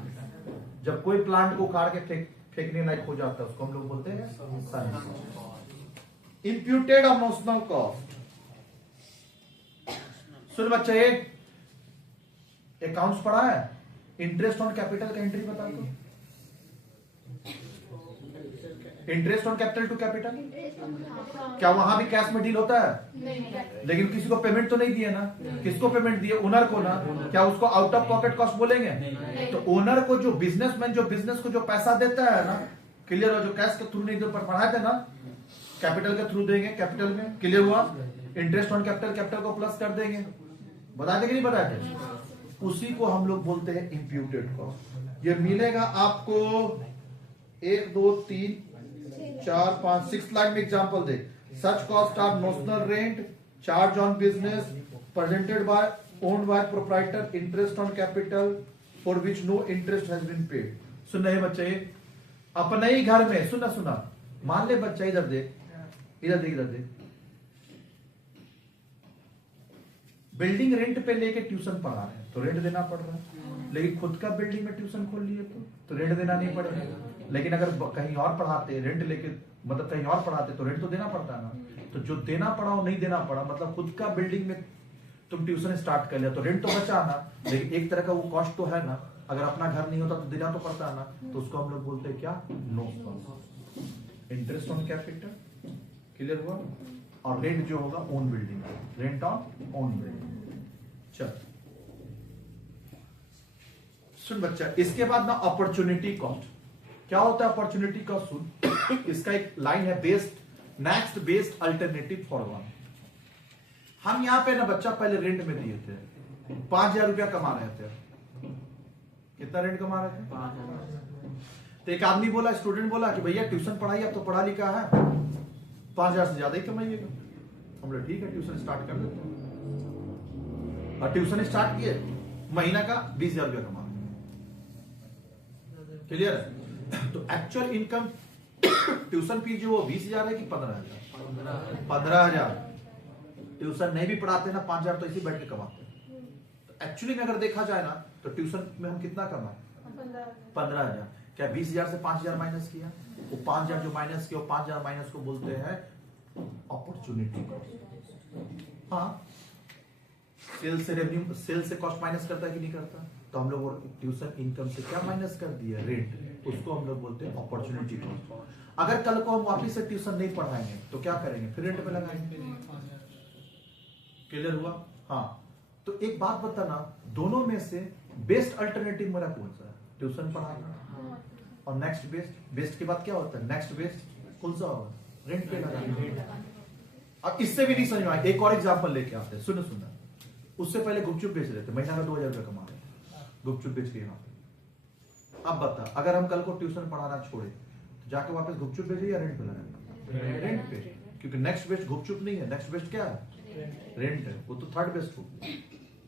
जब कोई प्लांट को उखाड़ के फेंकने लायक हो जाता है उसको हम लोग बोलते हैं sunk cost. Imputed or notional cost, सुन बच्चे, अकाउंट्स पढ़ा है, इंटरेस्ट ऑन कैपिटल का एंट्री बता दो। Interest on capital to capital, क्या वहां भी कैश में डील होता है? नहीं। लेकिन किसी को पेमेंट तो नहीं दिए ना, किसको पेमेंट दिए? ओनर को ना। क्या उसको आउट ऑफ पॉकेट कॉस्ट बोलेंगे? नहीं। तो ओनर को, जो बिजनेसमैन जो बिजनेस को जो पैसा देता है ना, क्लियर हो, जो कैश के थ्रू नहीं पढ़ाए थे ना, कैपिटल के थ्रू देंगे, कैपिटल में क्लियर हुआ। इंटरेस्ट ऑन कैपिटल, कैपिटल को प्लस कर देंगे, बताए थे कि नहीं बताए थे? उसी को हम लोग बोलते हैं इंप्यूटेड कॉस्ट। ये मिलेगा आपको 1 2 3 4 5 6 लाइन में एग्जांपल दे। Such cost are notional rent, charge on business, presented by, owned by proprietor, interest on capital for which no interest has been paid. सुन रहे बच्चे, अपने ही घर में, सुना, मान ले बच्चा, इधर देख, इधर देख, बिल्डिंग रेंट पे लेके ट्यूशन पढ़ा रहे हैं तो रेंट देना पड़ रहा है, लेकिन खुद का बिल्डिंग में ट्यूशन खोल लिए तो रेंट देना नहीं पड़ रहा है। लेकिन अगर कहीं और पढ़ाते, रेंट लेके, मतलब कहीं और पढ़ाते तो रेंट तो देना पड़ता है ना। तो जो देना पड़ा वो नहीं देना पड़ा, मतलब खुद का बिल्डिंग में तुम ट्यूशन स्टार्ट कर लिया तो रेंट तो बचा ना, लेकिन एक तरह का वो कॉस्ट तो है ना। अगर अपना घर नहीं होता तो देना तो पड़ता है ना, तो उसको हम लोग बोलते हैं क्या, notional interest on capital. Clear हुआ? और रेंट जो होगा own building, rent on own building. चल सुन बच्चा, इसके बाद ना अपॉर्चुनिटी कॉस्ट। क्या होता है अपॉर्चुनिटी कॉस्ट? सुन, इसका एक लाइन है, best next best alternative for one. हम यहां पे ना बच्चा पहले रेंट में दिए थे, 5,000 रुपया कमा रहे थे। कितना रेंट कमा रहे थे? 5,000। तो एक आदमी बोला, स्टूडेंट बोला कि भैया ट्यूशन पढ़ाइए, अब तो पढ़ा लिखा है, 5,000 से ज्यादा ही कमाइएगा। हम लोग ठीक है ट्यूशन स्टार्ट कर देते हैं। और ट्यूशन स्टार्ट किए, महीना का 20,000 रुपया कमा। क्लियर है? तो एक्चुअल इनकम ट्यूशन फीस जो 20,000 है कि 15,000? 15,000। ट्यूशन नहीं भी पढ़ाते ना, 5,000 तो इसी बैठ के कमाते हैं। तो एक्चुअली में अगर देखा जाए ना तो ट्यूशन में हम कितना कमाए? 15,000। क्या 20,000 से 5,000 माइनस किया? वो 5,000 जो माइनस किया, वो 5,000 माइनस को बोलते हैं अपॉर्चुनिटी कॉस्ट। हाँ, सेल से रेवेन्यू, सेल से कॉस्ट माइनस करता है कि नहीं करता? तो हम लोग ट्यूशन इनकम से क्या माइनस कर दिया? रेंट। उसको हम लोग बोलते हैं अपॉर्चुनिटी कॉस्ट। अगर कल को हम वापिस से ट्यूशन नहीं पढ़ाएंगे तो क्या करेंगे? फिर रेंट पे लगाएंगे। क्लियर हुआ? हाँ। तो एक बात बताना, दोनों में से बेस्ट अल्टरनेटिव मेरा कौन सा है? ट्यूशन पढ़ाना। और नेक्स्ट बेस्ट, बेस्ट के बाद क्या होता है? नेक्स्ट बेस्ट कौन सा होगा? रेंट पे लगाना। अब इससे भी नहीं समझ में आया, एक और एग्जांपल लेके आते हैं। सुनो सुनो, उससे पहले गुपचुप बेच रहे थे, महीना का 2,000 रुपया कमा रहे थे गुपचुप बेच के यहाँ पे। अब बता, अगर हम कल को ट्यूशन पढ़ाना छोड़े तो जाके वापस गुपचुप बेचे या रेंट पे लगाए? रेंट पे। क्योंकि नेक्स्ट बेस्ट गुपचुप नहीं है, नेक्स्ट बेस्ट क्या है? रेंट है। वो तो थर्ड बेस्ट हो।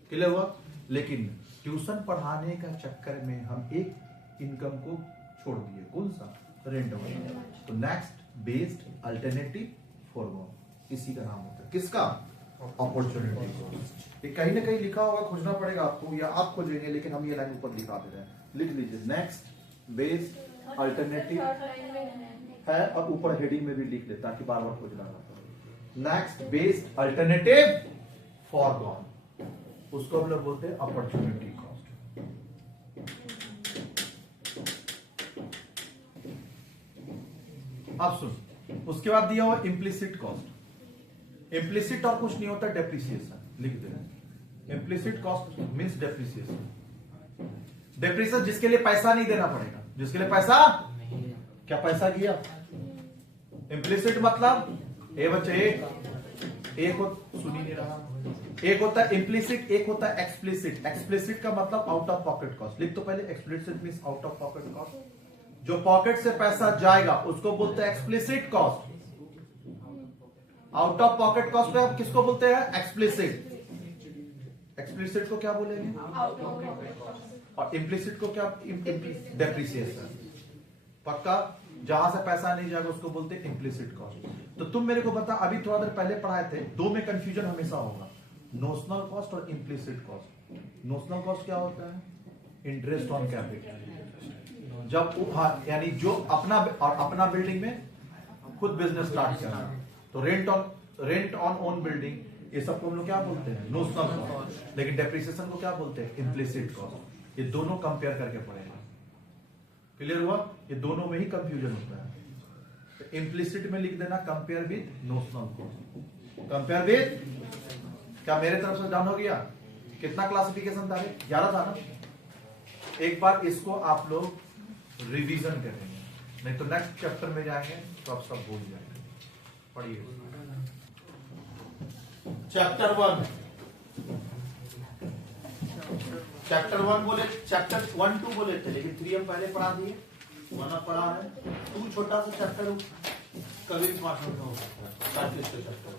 क्लियर हुआ? लेकिन ट्यूशन पढ़ाने का चक्कर में हम एक इनकम को छोड़ दिए, कौन सा? रेंट वाला। तो next best alternative for one, इसी का नाम होता है किसका? अपॉर्चुनिटी। ये कहीं ना कहीं लिखा होगा, खोजना पड़ेगा आपको, या आप खोजेंगे, लेकिन हम ये लाइन ऊपर दिखा दे रहे हैं। लिख लीजिए, नेक्स्ट बेस्ट अल्टरनेटिव है, और ऊपर हेडिंग में भी लिख ले ताकि बार बार खोजना ना पड़े। Next best alternative for gone, उसको हम लोग बोलते हैं अपॉर्चुनिटी कॉस्ट। अब सुन, उसके बाद दिया हुआ इम्प्लिसिट कॉस्ट। इम्प्लिसिट और कुछ नहीं होता, डेप्रिसिएशन। लिख दे, implicit cost means depreciation. Depreciation जिसके लिए पैसा नहीं देना पड़ेगा, जिसके लिए पैसा क्या पैसा किया? इम्प्लिसिट मतलब ए बच्चे, एक हो, सुनी नहीं रहा। एक होता है इम्प्लिसिट, एक होता है एक्सप्लिसिट। एक्सप्लिसिट का मतलब आउट ऑफ पॉकेट कॉस्ट। लिख तो पहले, explicit means out of pocket cost. जो पॉकेट से पैसा जाएगा उसको बोलते हैं explicit cost. Out of pocket cost पे आप किसको बोलते हैं? एक्सप्लिसिट। एक्सप्लिसिट को क्या बोलेंगे? और इम्प्लिसिट को क्या? डेप्रिसिएशन। पक्का? जहां से पैसा नहीं जाएगा उसको बोलते हैं इम्प्लिसिट कॉस्ट। तो तुम मेरे को बता, अभी थोड़ा देर पहले पढ़ाए थे, दो में कंफ्यूजन हमेशा होगा, नोशनल कॉस्ट और इम्प्लिसिट कॉस्ट। नोशनल कॉस्ट क्या होता है? Interest on capital. जब यानी जो अपना बिल्डिंग में खुद बिजनेस स्टार्ट करना, तो रेंट ऑन ओन बिल्डिंग, ये सबको हम लोग क्या बोलते हैं? Notional cost. लेकिन डेप्रिसिएशन को क्या बोलते हैं? Implicit cost. ये दोनों कंपेयर करके पढ़ेगा। क्लियर हुआ? ये दोनों में ही कंफ्यूजन होता है। तो इम्प्लिसिट में लिख देना compare with notional cost. Compare with, क्या मेरे तरफ से डाउन हो गया? कितना क्लासिफिकेशन था? 11 था ना? एक बार इसको आप लोग रिवीजन करेंगे, नहीं तो नेक्स्ट चैप्टर में जाएंगे तो आप सब भूल जाएंगे। पढ़िए चैप्टर 1। चैप्टर 1 बोले, चैप्टर 1 2 बोले थे, लेकिन 3 हम पहले पढ़ा दिए, 1 अब पढ़ा है। 2 छोटा सा चैप्टर कभी पास होता हो सकता है, चैप्टर,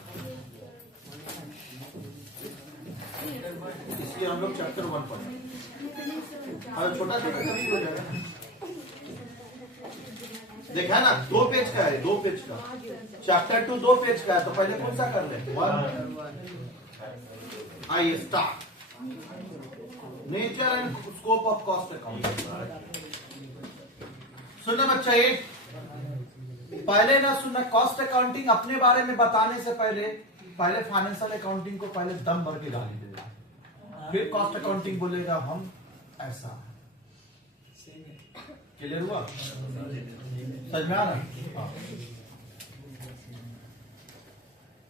इसलिए हम लोग चैप्टर 1 पढ़े। अब छोटा छोटा कभी हो जाएगा। देखा ना, 2 पेज का है, 2 पेज का। चैप्टर 2 2 पेज का है, तो पहले कौन सा कर ले? 1। आइए start. Nature and scope of cost accounting. सुनना बच्चा, ये पहले ना सुनना, कॉस्ट अकाउंटिंग अपने बारे में बताने से पहले फाइनेंशियल अकाउंटिंग को पहले दम भर के गाली दे, फिर कॉस्ट अकाउंटिंग बोलेगा हम ऐसा। क्लियर हुआ? समझ में आ रहा? हाँ।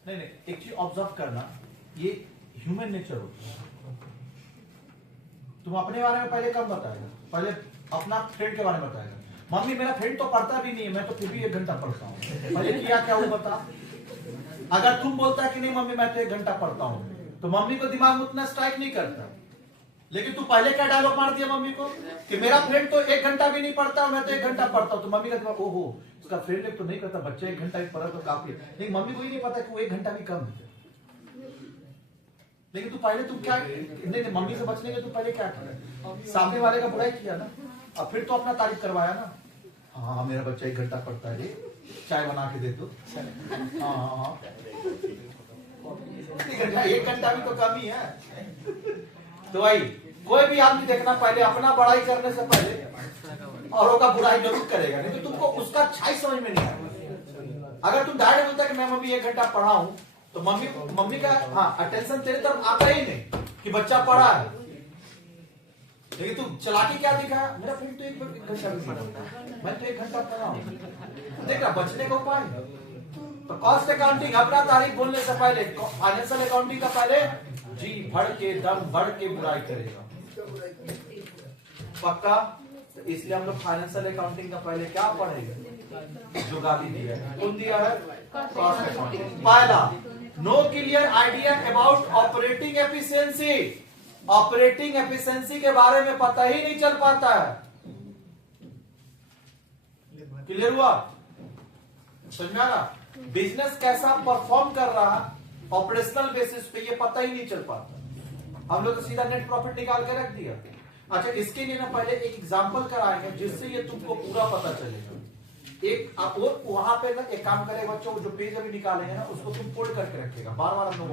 नहीं, एक चीज ऑब्जर्व करना, ये ह्यूमन नेचर होता है। तुम अपने बारे में पहले कब बताएगा? पहले अपना फ्रेंड के बारे में बताएगा। मम्मी मेरा फ्रेंड तो पढ़ता भी नहीं है, मैं तो फिर भी 1 घंटा पढ़ता हूँ। पहले किया क्या वो बता। अगर तुम बोलता है कि नहीं मम्मी मैं तो 1 घंटा पढ़ता हूँ, तो मम्मी को दिमाग में उतना स्ट्राइक नहीं करता। लेकिन तू पहले क्या डायलॉग मार दिया मम्मी को कि मेरा फ्रेंड तो 1 घंटा भी नहीं पढ़ता, मैं तो 1 घंटा पढ़ता हूँ। तो मम्मी का दिमाग ओहो उसका फ्रेंड तो नहीं करता, बच्चा 1 घंटा पढ़ा तो काफी है। लेकिन मम्मी को ही नहीं पता कि वो 1 घंटा भी कम है। लेकिन तू पहले तुम क्या नहीं, मम्मी से बचने के तू पहले क्या किया? सामने वाले का बुराई किया ना, अब फिर तो अपना तारीफ करवाया ना। हाँ मेरा बच्चा 1 घंटा पढ़ता है, चाय बना के दे दो। हाँ 1 घंटा भी तो कम ही है। तो भाई कोई भी आदमी देखना पहले अपना बड़ाई करने से पहले औरों का बुराई जरूर करेगा, नहीं तो तुमको उसका अच्छाई समझ में नहीं आएगा। अगर तुम डायरेक्ट बोलता कि मैं मम्मी 1 घंटा पढ़ा हूं, तो मम्मी का हाँ अटेंशन तेरे तरफ आता ही नहीं कि बच्चा पढ़ा है। लेकिन तू चलाके क्या दिखा, मेरा फ्रेंड तो 1 घंटा भी पढ़ा, मैं तो 1 घंटा पढ़ा हूं। देख रहा बचने का उपाय। तो कॉस्ट अकाउंटिंग अपना तारीफ बोलने से पहले, फाइनेंशियल अकाउंटिंग का पहले जी भर के दम भर के बुराई करेगा। पक्का? तो इसलिए हम लोग फाइनेंशियल अकाउंटिंग का पहले क्या पढ़ेंगे? जो गाली दिया है, कौन दिया है? Cost accounting. पहला, no clear idea about operating efficiency. Operating efficiency के बारे में पता ही नहीं चल पाता है। क्लियर हुआ? समझ में आ रहा? बिजनेस कैसा परफॉर्म कर रहा है ऑपरेशनल बेसिस पे ये पता ही नहीं चल पाता। हम लोग तो सीधा नेट प्रॉफिट निकाल के रख दिया। अच्छा इसके लिए ना पहले एक एग्जांपल कराएंगे जिससे ये तुमको पूरा पता चलेगा। एक आप वहां पे ना एक काम करेगा बच्चों, जो पेज अभी निकालेंगे ना उसको तुम फोल्ड करके रखेगा, बार बार हम लोग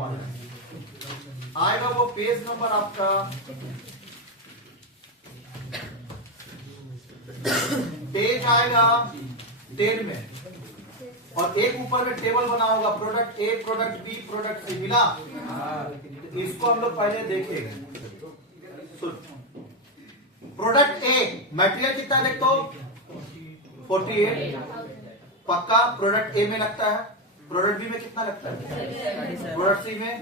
आएगा वो पेज नंबर आपका पेज आएगा 10 में, और एक ऊपर में टेबल बना होगा product A, product B, product C. मिला? इसको हम लोग पहले देखेंगे। प्रोडक्ट ए मटेरियल कितना देख तो 48 पक्का प्रोडक्ट ए में लगता है। प्रोडक्ट बी में कितना लगता है? प्रोडक्ट सी में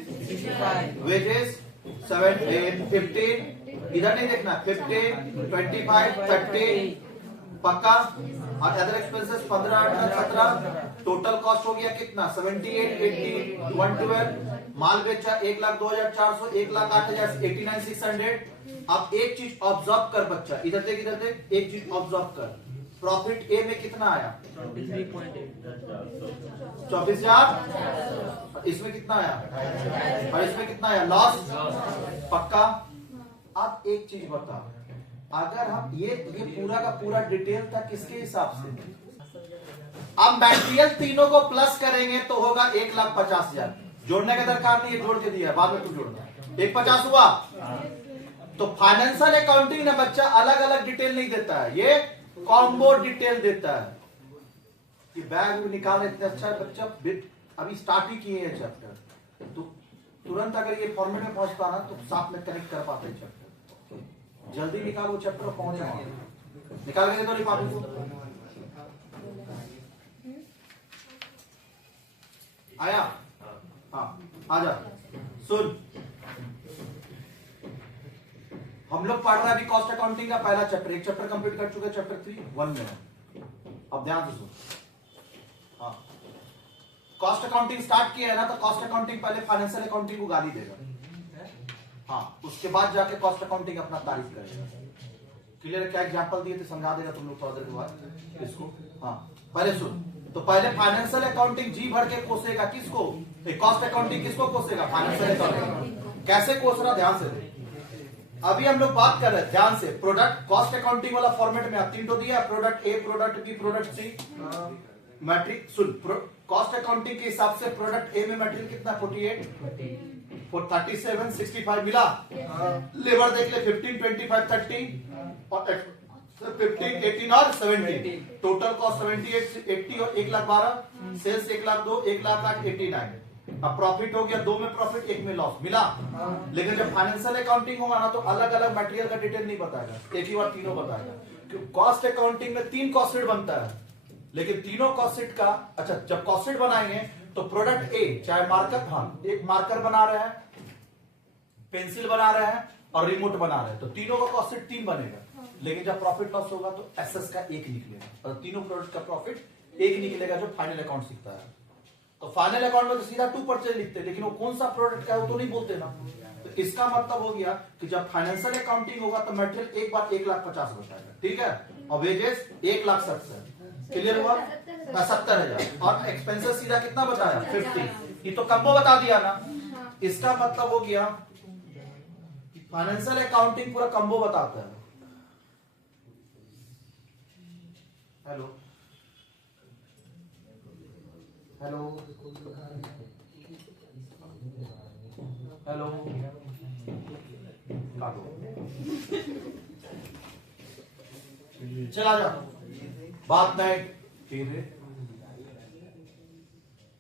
वेजेस 15, इधर नहीं देखना 15, 25, 30 पक्का, और अदर एक्सपेंसेस 15, 18, 17। टोटल कॉस्ट हो गया कितना? 78, 80, 112। माल बेचा 1,02,400, 1,08,000, 89,600। अब एक चीज ऑब्जर्व कर बच्चा, इधर देख इधर देख, एक चीज ऑब्जर्व कर। प्रॉफिट ए में कितना आया? 24,000। इसमें कितना आया? और इसमें कितना आया? लॉस पक्का। अब एक चीज बता, अगर हम ये पूरा का पूरा डिटेल था किसके हिसाब से? अब मटेरियल तीनों को प्लस करेंगे तो होगा 1,50,000। जोड़ने का दरकार नहीं है, जोड़ के दिया, बाद में तू जोड़ना। 1,50,000 हुआ। तो फाइनेंशियल अकाउंटिंग ना बच्चा अलग अलग डिटेल नहीं देता है, ये कॉम्बो डिटेल देता है। कि बैग निकाल इतने अच्छा बच्चा अभी स्टार्ट ही किए हैं चैप्टर, तो तुरंत अगर ये फॉर्मेट में पहुंचता ना तो साथ में कनेक्ट कर पाते हैं चैप्टर। जल्दी निकाल वो चैप्टर पहुंच जाए, निकाल के दे दो लिफाफे को। आया? हाँ आजा सुन, हम लोग पढ़ रहे हैं अभी कॉस्ट अकाउंटिंग का पहला चैप्टर। एक चैप्टर कंप्लीट कर चुके, चैप्टर 3 1 में। अब ध्यान से सुन। हाँ कॉस्ट अकाउंटिंग स्टार्ट किया है ना, तो कॉस्ट अकाउंटिंग पहले फाइनेंशियल अकाउंटिंग को गाली देगा, हाँ उसके बाद जाके कॉस्ट अकाउंटिंग अपना तारीफ करेगा। क्लियर? क्या एग्जांपल दिए थे समझा देगा तुम लोग थोड़ा देर के बाद इसको। हाँ पहले सुन, तो पहले फाइनेंशियल अकाउंटिंग जी भर के कोसेगा किसको? कॉस्ट अकाउंटिंग किसको कोसेगा? Financial accounting. कैसे कोस रहा ध्यान से देख। अभी हम लोग बात कर रहे हैं ध्यान से, प्रोडक्ट कॉस्ट अकाउंटिंग वाला फॉर्मेट में 3 तो दिया, product A, product B, product C. मैट्रिक सुन, कॉस्ट अकाउंटिंग के हिसाब से प्रोडक्ट ए में मटेरियल कितना? 48, 37, 65 मिला। लेबर देख ले 15, 25, 30 और 15, 18 और 70। टोटल कॉस्ट 78, 80 और 1,12,000। सेल्स 1,02,000, 1,08,000, 89। अब प्रॉफिट हो गया, 2 में प्रॉफिट 1 में लॉस मिला। लेकिन जब फाइनेंशियल अकाउंटिंग होगा ना तो अलग अलग मटेरियल का डिटेल नहीं बताएगा, एक ही बार तीनों बताएगा। कॉस्ट अकाउंटिंग में 3 कॉस्ट शीट बनता है, लेकिन तीनों कॉस्ट शीट का, अच्छा जब कॉस्ट शीट बनाएंगे तो प्रोडक्ट ए चाहे मार्कर, हाँ एक मार्कर बना रहे हैं, पेंसिल बना रहे हैं और रिमोट बना रहे हैं, तो तीनों का कॉस्ट शीट 3 बनेगा। लेकिन जब प्रॉफिट लॉस होगा तो एसएस का 1 निकलेगा, और तीनों प्रोडक्ट का प्रॉफिट 1 निकलेगा जो फाइनल अकाउंट सीखता है। तो फाइनल अकाउंट में तो सीधा 2 परचेज लिखते हैं, लेकिन वो कौन सा प्रोडक्ट का है वो तो नहीं बोलते ना। तो इसका मतलब हो गया कि जब फाइनेंशियल अकाउंटिंग होगा तो मटेरियल एक बार 1,50,000 बताएगा, ठीक है, और वेजेस 1,70,000, क्लियर हुआ, 70,000, और एक्सपेंसेस सीधा कितना बताया 50, ये तो कम्बो बता दिया ना। इसका मतलब हो गया कि फाइनेंशियल अकाउंटिंग पूरा कम्बो बताता है। हेलो हेलो हेलो, चला जा, बात नहीं फिर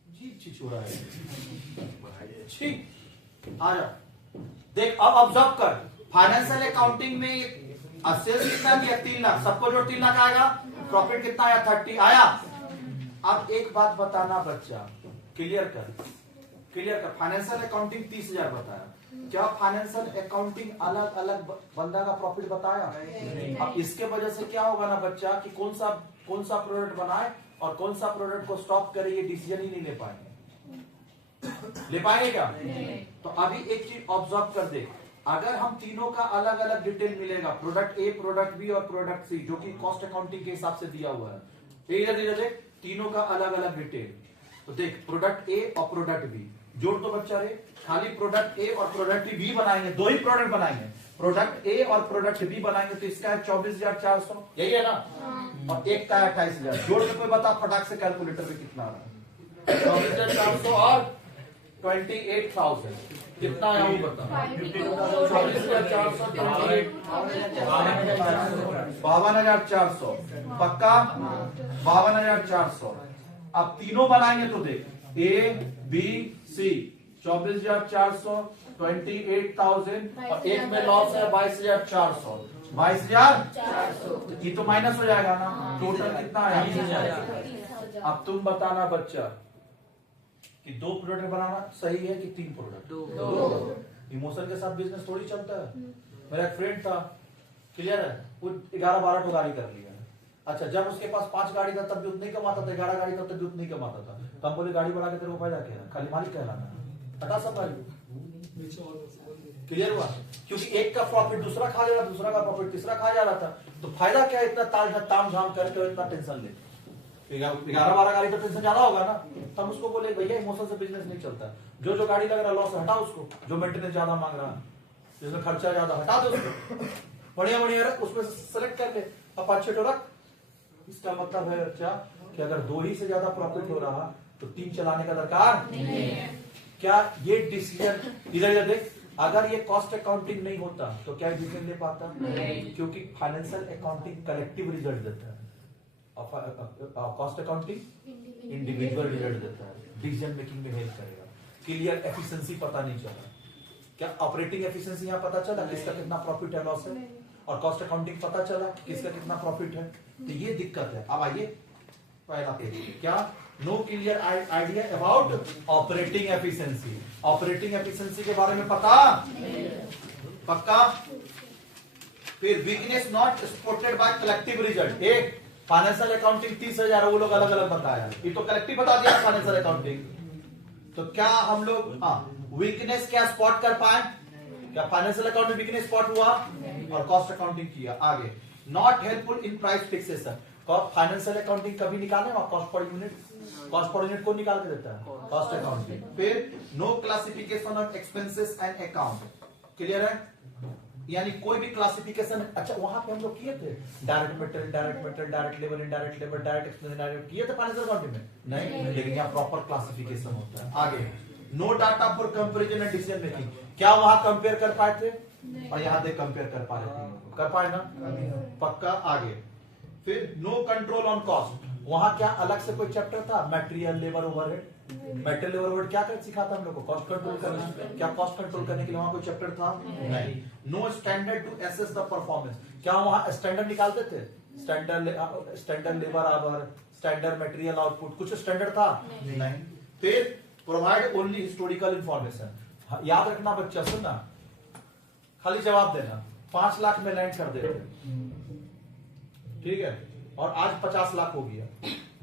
जी छिछोड़ा है, ठीक, आ जा। देख अब ऑब्जर्व कर, फाइनेंशियल अकाउंटिंग में सेल्स कितना किया 3 लाख, सबको जो 3 लाख आएगा, प्रॉफिट कितना आया 30 आया। अब एक बात बताना बच्चा, क्लियर कर, फाइनेंशियल अकाउंटिंग 30,000 बताया, क्या फाइनेंशियल अकाउंटिंग अलग अलग बंदा का प्रॉफिट बताया? अब इसके वजह से क्या होगा ना बच्चा कि कौन सा प्रोडक्ट बनाए और कौन सा प्रोडक्ट को स्टॉप करे, ये डिसीजन ही नहीं ले पाएंगे क्या? तो अभी एक चीज ऑब्जर्व कर दे, अगर हम तीनों का अलग अलग डिटेल मिलेगा, प्रोडक्ट ए, प्रोडक्ट बी और प्रोडक्ट सी, जो कि कॉस्ट अकाउंटिंग के हिसाब से दिया हुआ है, देख तीनों का अलग अलग डिटेल, तो देख प्रोडक्ट ए और प्रोडक्ट बी जोड़ तो बच्चा रे, खाली प्रोडक्ट ए और प्रोडक्ट बी बनाएंगे, 2 ही प्रोडक्ट बनाएंगे, प्रोडक्ट ए और प्रोडक्ट बी बनाएंगे, तो इसका है 24,400, यही है ना, और एक का है 28,000, जोड़ के कोई बता फटाक से कैलकुलेटर में कितना आ रहा है, 24,400 और 28,000 कितना आया वो बता, 52,400 पक्का, 52,400। अब तीनों बनाएंगे तो देख ए बी सी 24,400, 28,000 और एक में लॉस है 22,400, 22,400 ये तो माइनस हो जाएगा ना, टोटल कितना आया? अब तुम बताना बच्चा कि 2 प्रोडक्ट बनाना सही है कि 3 प्रोडक्ट? 2। इमोशन के साथ बिजनेस थोड़ी चलता है। मेरा एक फ्रेंड था, क्लियर है, वो 11-12 तो गाड़ी कर लिया। अच्छा जब उसके पास 5 गाड़ी था तब भी उतना ही कमाता था, 11 गाड़ी था तब भी उतना ही कमाता था। तो हम बोले गाड़ी बढ़ा के तेरे को फायदा क्या है, खाली मालिक कहलाना, हटा सब गाड़ी, क्लियर हुआ? क्योंकि एक का प्रॉफिट दूसरा खा जा रहा था, दूसरा का प्रॉफिट तीसरा खा जा रहा था, तो फायदा क्या है इतना ताम झाम करके इतना टेंशन ले? 11-12 गाड़ी तो टेंशन ज्यादा होगा ना। तो हम उसको बोले भैया इमोशन से बिजनेस नहीं चलता, जो गाड़ी लग रहा है लॉस हटा उसको, जो मेंटेनेंस ज्यादा मांग रहा है, जिसमें खर्चा ज्यादा हटा दो उसको, बढ़िया उसमें सेलेक्ट कर ले, अपाचे तो रख। इसका मतलब है क्या कि अगर 2 ही से ज्यादा प्रॉफिट हो रहा तो 3 चलाने का दरकार नहीं है। क्या ये डिसीजन, इधर देख, अगर ये कॉस्ट अकाउंटिंग नहीं होता तो क्या डिसीजन ले पाता? नहीं, क्योंकि फाइनेंशियल अकाउंटिंग कलेक्टिव रिजल्ट देता है, कॉस्ट अकाउंटिंग इंडिविजुअल रिजल्ट देता है, डिसीजन मेकिंग में हेल्प करेगा। क्लियर, एफिशिएंसी पता नहीं चला, क्या ऑपरेटिंग एफिशिएंसी यहाँ पता चला किसका कितना प्रॉफिट है लॉस है, और कॉस्ट अकाउंटिंग पता चला किसका कितना प्रॉफिट है, तो ये दिक्कत है। अब आइए पहला पेज, क्या no clear idea about operating efficiency, operating efficiency के बारे में पता पक्का। फिर weakness not supported by collective result, एक फाइनेंशियल अकाउंटिंग 30,000 वो लोग अलग अलग बताया, ये तो कलेक्टिव बता दिया फाइनेंशियल अकाउंटिंग, तो क्या हम लोग वीकनेस क्या स्पॉट कर पाए? क्या फाइनेंशियल अकाउंट में वीकनेस स्पॉट हुआ? और कॉस्ट अकाउंटिंग किया। आगे not helpful in price fixation, financial accounting कभी निकाले ना कॉस्ट पर यूनिट को निकाल के देता है कॉस्ट अकाउंटिंग। फिर no classification of expenses and account, clear है, यानी कोई भी क्लासिफिकेशन। अच्छा वहां पे हम लोग किए थे direct material, direct labour, indirect labour, direct expense, indirect किए थे फाइनेंशियल अकाउंटिंग में? नहीं, लेकिन यहाँ प्रॉपर क्लासिफिकेशन होता है। आगे no data for comparison and decision making, क्या वहां कंपेयर कर पाए थे? और यहाँ देख कंपेयर कर पा रहे थे, कर पाए ना पक्का। आगे फिर नो कंट्रोल ऑन कॉस्ट, वहां क्या अलग से कोई चैप्टर था? Material, labour, overhead, metal labour word क्या कर सिखाता हम लोग को? कॉस्ट कंट्रोल करना। क्या कॉस्ट कंट्रोल करने के लिए वहां कोई चैप्टर था? नहीं। No standard to assess the performance. क्या वहां स्टैंडर्ड निकालते थे? Standard labour hour, standard material output, कुछ स्टैंडर्ड था? नहीं। फिर प्रोवाइड ओनली हिस्टोरिकल इंफॉर्मेशन। याद रखना बच्चा, सुनना, खाली जवाब देना। 5 लाख में लैंड कर देते, ठीक है, और आज 50 लाख हो गया।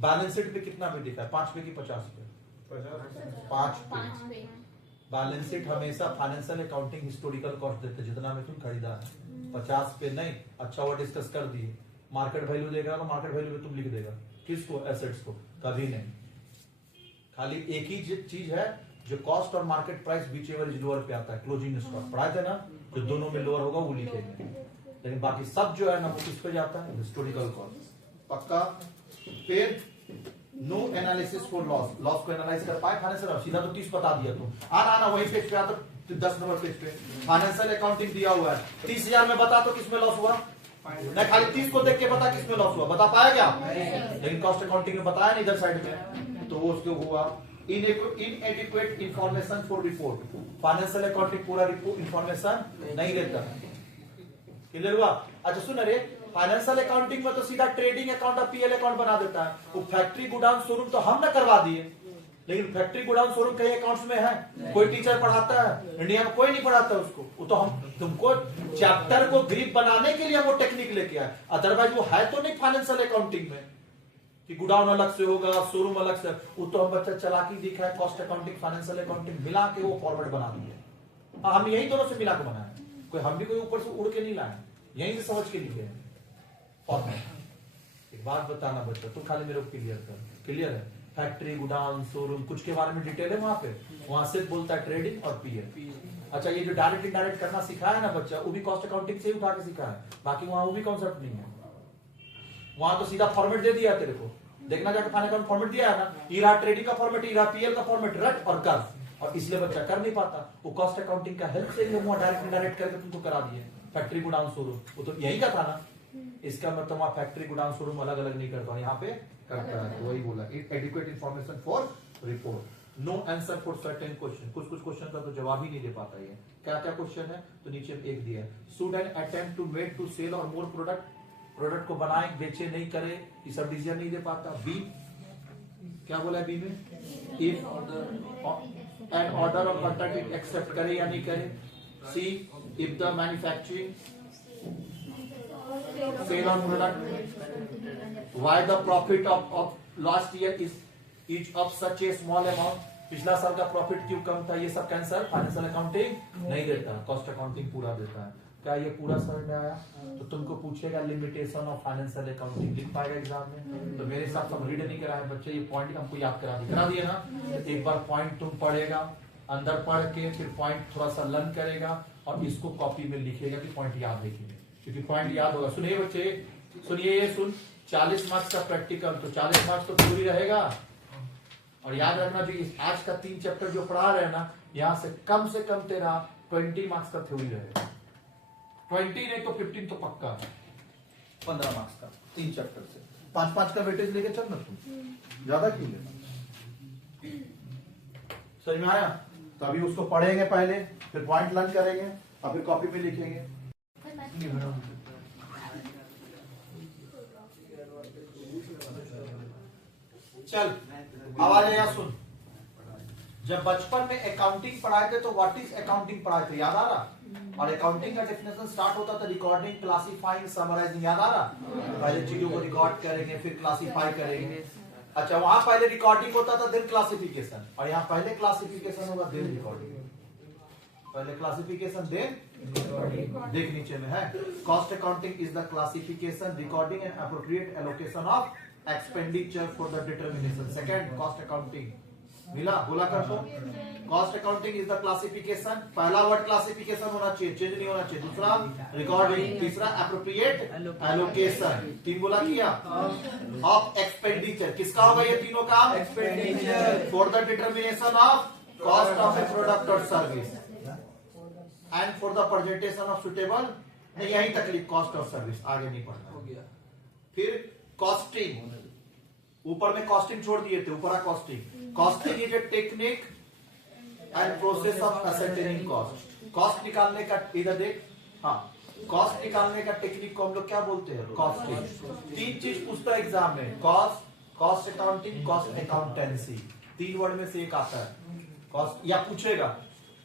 बैलेंस शीट पे कितना पे दिखा है? 5 पे कि 50 पे? 5 पे। बैलेंस शीट हमेशा फाइनेंशियल अकाउंटिंग हिस्टोरिकल कॉस्ट देते, जितना में तुम खरीदा है। 50 पे नहीं। अच्छा वो डिस्कस कर दिए, मार्केट वैल्यू देगा तो मार्केट वैल्यू पे तुम लिख देगा। किसको? एसेट्स को। कभी नहीं। खाली एक ही चीज है जो कॉस्ट और market price beach ever is lower पे आता है, क्लोजिंग स्टॉक। पढ़ाए थे ना, जो दोनों में लोअर होगा वो लिखेंगे, लेकिन बाकी सब जो है ना वो किस पे जाता है? Historical cost. पक्का? फिर no analysis for loss. Loss को एनालाइज कर पाए फाइनेंशियल? सीधा तो 30 बता दिया तुम। आना वही पेज पे आता, 10 नंबर पेज पे फाइनेंशियल अकाउंटिंग दिया हुआ है। 30,000 में बता तो किसमें लॉस हुआ? नहीं, खाली 30 को देख के बता किसमें लॉस हुआ। बता पाया क्या? लेकिन कॉस्ट अकाउंटिंग में बताया नहीं इधर साइड में, तो वो उसको हुआ इनएडिक्वेट information for report. Financial accounting पूरा रिपोर्ट इंफॉर्मेशन नहीं देता। क्लियर हुआ? अच्छा सुन रे, फाइनेंशियल अकाउंटिंग में तो सीधा ट्रेडिंग अकाउंट और पीएल अकाउंट बना देता है। वो फैक्ट्री गोडाउन शोरूम तो हमने करवा दिए, लेकिन फैक्ट्री गोडाउन शोरूम कई अकाउंट्स में है। कोई टीचर पढ़ाता है इंडिया में? कोई नहीं पढ़ाता उसको। वो तो हम तुमको चैप्टर को ग्रिप बनाने के लिए वो टेक्निक लेके आए, अदरवाइज वो है तो नहीं फाइनेंशियल अकाउंटिंग में कि गोडाउन अलग से होगा, शोरूम अलग से। वो तो हम बच्चा चलाकी दिखा है, कॉस्ट अकाउंटिंग फाइनेंशियल अकाउंटिंग मिला के वो फॉर्मेट बना दिए। हम यही दोनों से मिला के बनाए, कोई हम भी कोई ऊपर से उड़ के नहीं लाए, यहीं से समझ के लिखे हैं फॉर्मेट। एक बात बताना बच्चा, तू खाली मेरे को क्लियर कर। क्लियर है? फैक्ट्री गोडाउन शोरूम कुछ के बारे में डिटेल है वहां पे। वहां सिर्फ बोलता है ट्रेडिंग और पीएल। अच्छा ये जो डायरेक्ट इनडायरेक्ट करना सिखाया है ना बच्चा, वो भी कॉस्ट अकाउंटिंग से ही उठा के सिखाया है। बाकी वहां वो भी कॉन्सेप्ट नहीं है। वहां तो सीधा फॉर्मेट दे दिया तेरे को। देखना जाकर फाइनेंस अकाउंट फॉर्मेट दिया है ना, ये रहा ट्रेडिंग का फॉर्मेट, ये रहा पीएल का फॉर्मेट, रट और कर। और इसलिए बच्चा कर नहीं पाता। वो कॉस्ट अकाउंटिंग का हेल्प से ही वो डायरेक्ट इनडायरेक्ट करके तुमको करा दिए। फैक्ट्री गोडाउन शोरूम वो तो यही का था ना। इसका मतलब वहां फैक्ट्री गोडाउन शोरूम अलग अलग नहीं करता, यहाँ पे करता है। तो वही बोला adequate information for report. No answer for certain question. कुछ कुछ क्वेश्चन का तो जवाब ही नहीं दे पाता ये। क्या क्या क्वेश्चन है? तो नीचे एक दिया है, should an attempt to make to sell और मोर प्रोडक्ट को बनाए बेचे नहीं करे, ये सब डिसीजन नहीं दे पाता। बी क्या बोला है? बी में if an order of contract accept करे या नहीं करे। C if the manufacturing sale on product, why the profit of last year is of such a small amount, पिछला साल का प्रॉफिट क्यों कम था, ये सब कैंसर फाइनेंशियल अकाउंटिंग नहीं देता, कॉस्ट अकाउंटिंग पूरा देता है। क्या ये पूरा समझ में आया? तो तुमको पूछेगा लिमिटेशन ऑफ फाइनेंशियल अकाउंटिंग, लिख पाएगा एग्जाम में? तो मेरे हिसाब से रीड नहीं करा है बच्चे, ये पॉइंट हमको याद करा दिए ना। तो एक बार पॉइंट तुम पढ़ेगा, अंदर पढ़ के फिर पॉइंट थोड़ा सा लर्न करेगा और इसको कॉपी में लिखेगा कि पॉइंट याद रखेंगे, क्योंकि पॉइंट याद होगा। सुनिए बच्चे, सुनिए ये सुन, 40 मार्क्स का प्रैक्टिकल, तो 40 मार्क्स तो पूरी रहेगा। और याद रखना जो आज का 3 चैप्टर जो पढ़ा रहे हैं ना, यहां से कम तेरा 20 मार्क्स का थ्योरी रहेगा। 20 नहीं तो 15 तो पक्का है। 15 मार्क्स का 3 चैप्टर से 5-5 का वेटेज लेके चलना तुम, ज्यादा क्यों लेना? समझ में आया? तो अभी उसको पढ़ेंगे पहले, फिर पॉइंट लर्न करेंगे और फिर कॉपी पे लिखेंगे। चल आवाज आया सुन। जब बचपन में अकाउंटिंग पढ़ाए थे तो व्हाट इज अकाउंटिंग पढ़ाए थे, याद आ रहा? और अकाउंटिंग का डेफिनेशन स्टार्ट होता था रिकॉर्डिंग, क्लासिफाइंग, समराइजिंग, याद आ रहा? पहले चीजों को रिकॉर्ड करेंगे फिर क्लासिफाई करेंगे। अच्छा वहां पहले रिकॉर्डिंग होता था देन क्लासिफिकेशन, और यहाँ पहले क्लासिफिकेशन होगा देन रिकॉर्डिंग। पहले क्लासिफिकेशन देन देख नीचे में है, cost accounting is the classification, recording and appropriate allocation of expenditure for the determination. Second cost accounting मिला, बोला कर तो। Cost accounting is the classification, पहला वर्ड क्लासिफिकेशन होना चाहिए, चेंज नहीं होना चाहिए। दूसरा रिकॉर्डिंग, तीसरा एप्रोप्रिएट एलोकेशन, 3 बोला किया ऑफ एक्सपेंडिचर। किसका होगा ये तीनों काम? Expenditure for the determination of cost of a product और service and for the presentation of suitable, नहीं यही तकलीफ, कॉस्ट ऑफ सर्विस, आगे नहीं पढ़ना हो गया। फिर कॉस्टिंग, ऊपर में कॉस्टिंग छोड़ दिए थे, ऊपर costing is a technique and process of ascertaining cost. Cost निकालने का, इधर देख, हाँ, कॉस्ट निकालने का टेक्निक को हम लोग क्या बोलते हैं? कॉस्टिंग। 3 चीज पूछता है एग्जाम में, cost accounting, cost accountancy, 3 word में से एक आता है कॉस्ट, या पूछेगा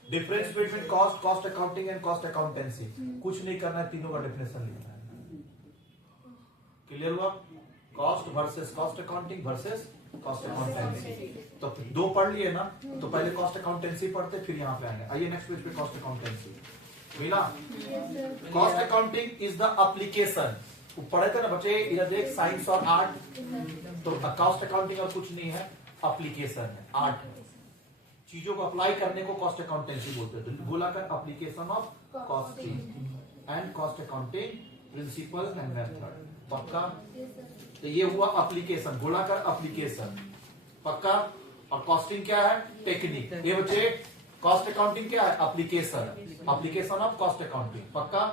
difference between cost accounting and cost accountancy. कुछ नहीं करना है, तीनों का डेफिनेशन लिखना है। क्लियर हुआ? Cost versus cost accounting versus cost accountancy. तो 2 पढ़ लिए ना, तो पहले कॉस्ट अकाउंटेंसी पढ़ते, फिर यहाँ पे आएंगे। आइए नेक्स्ट पेज पे कॉस्ट अकाउंटेंसी मिला। Cost accounting is the application, पढ़े थे ना बच्चे, इधर देख, साइंस और आर्ट, तो कॉस्ट अकाउंटिंग और कुछ नहीं है, एप्लीकेशन है, आर्ट है। चीजों को अप्लाई करने को कॉस्ट अकाउंटेंसी बोलते हैं। तो बोला कर application of costing and cost accounting principle and method. पक्का? तो ये हुआ एप्लीकेशन, बोला कर एप्लीकेशन, पक्का? और कॉस्टिंग क्या है? टेक्निक। ये बच्चे कॉस्ट अकाउंटिंग क्या है? एप्लीकेशन ऑफ कॉस्ट अकाउंटिंग, पक्का?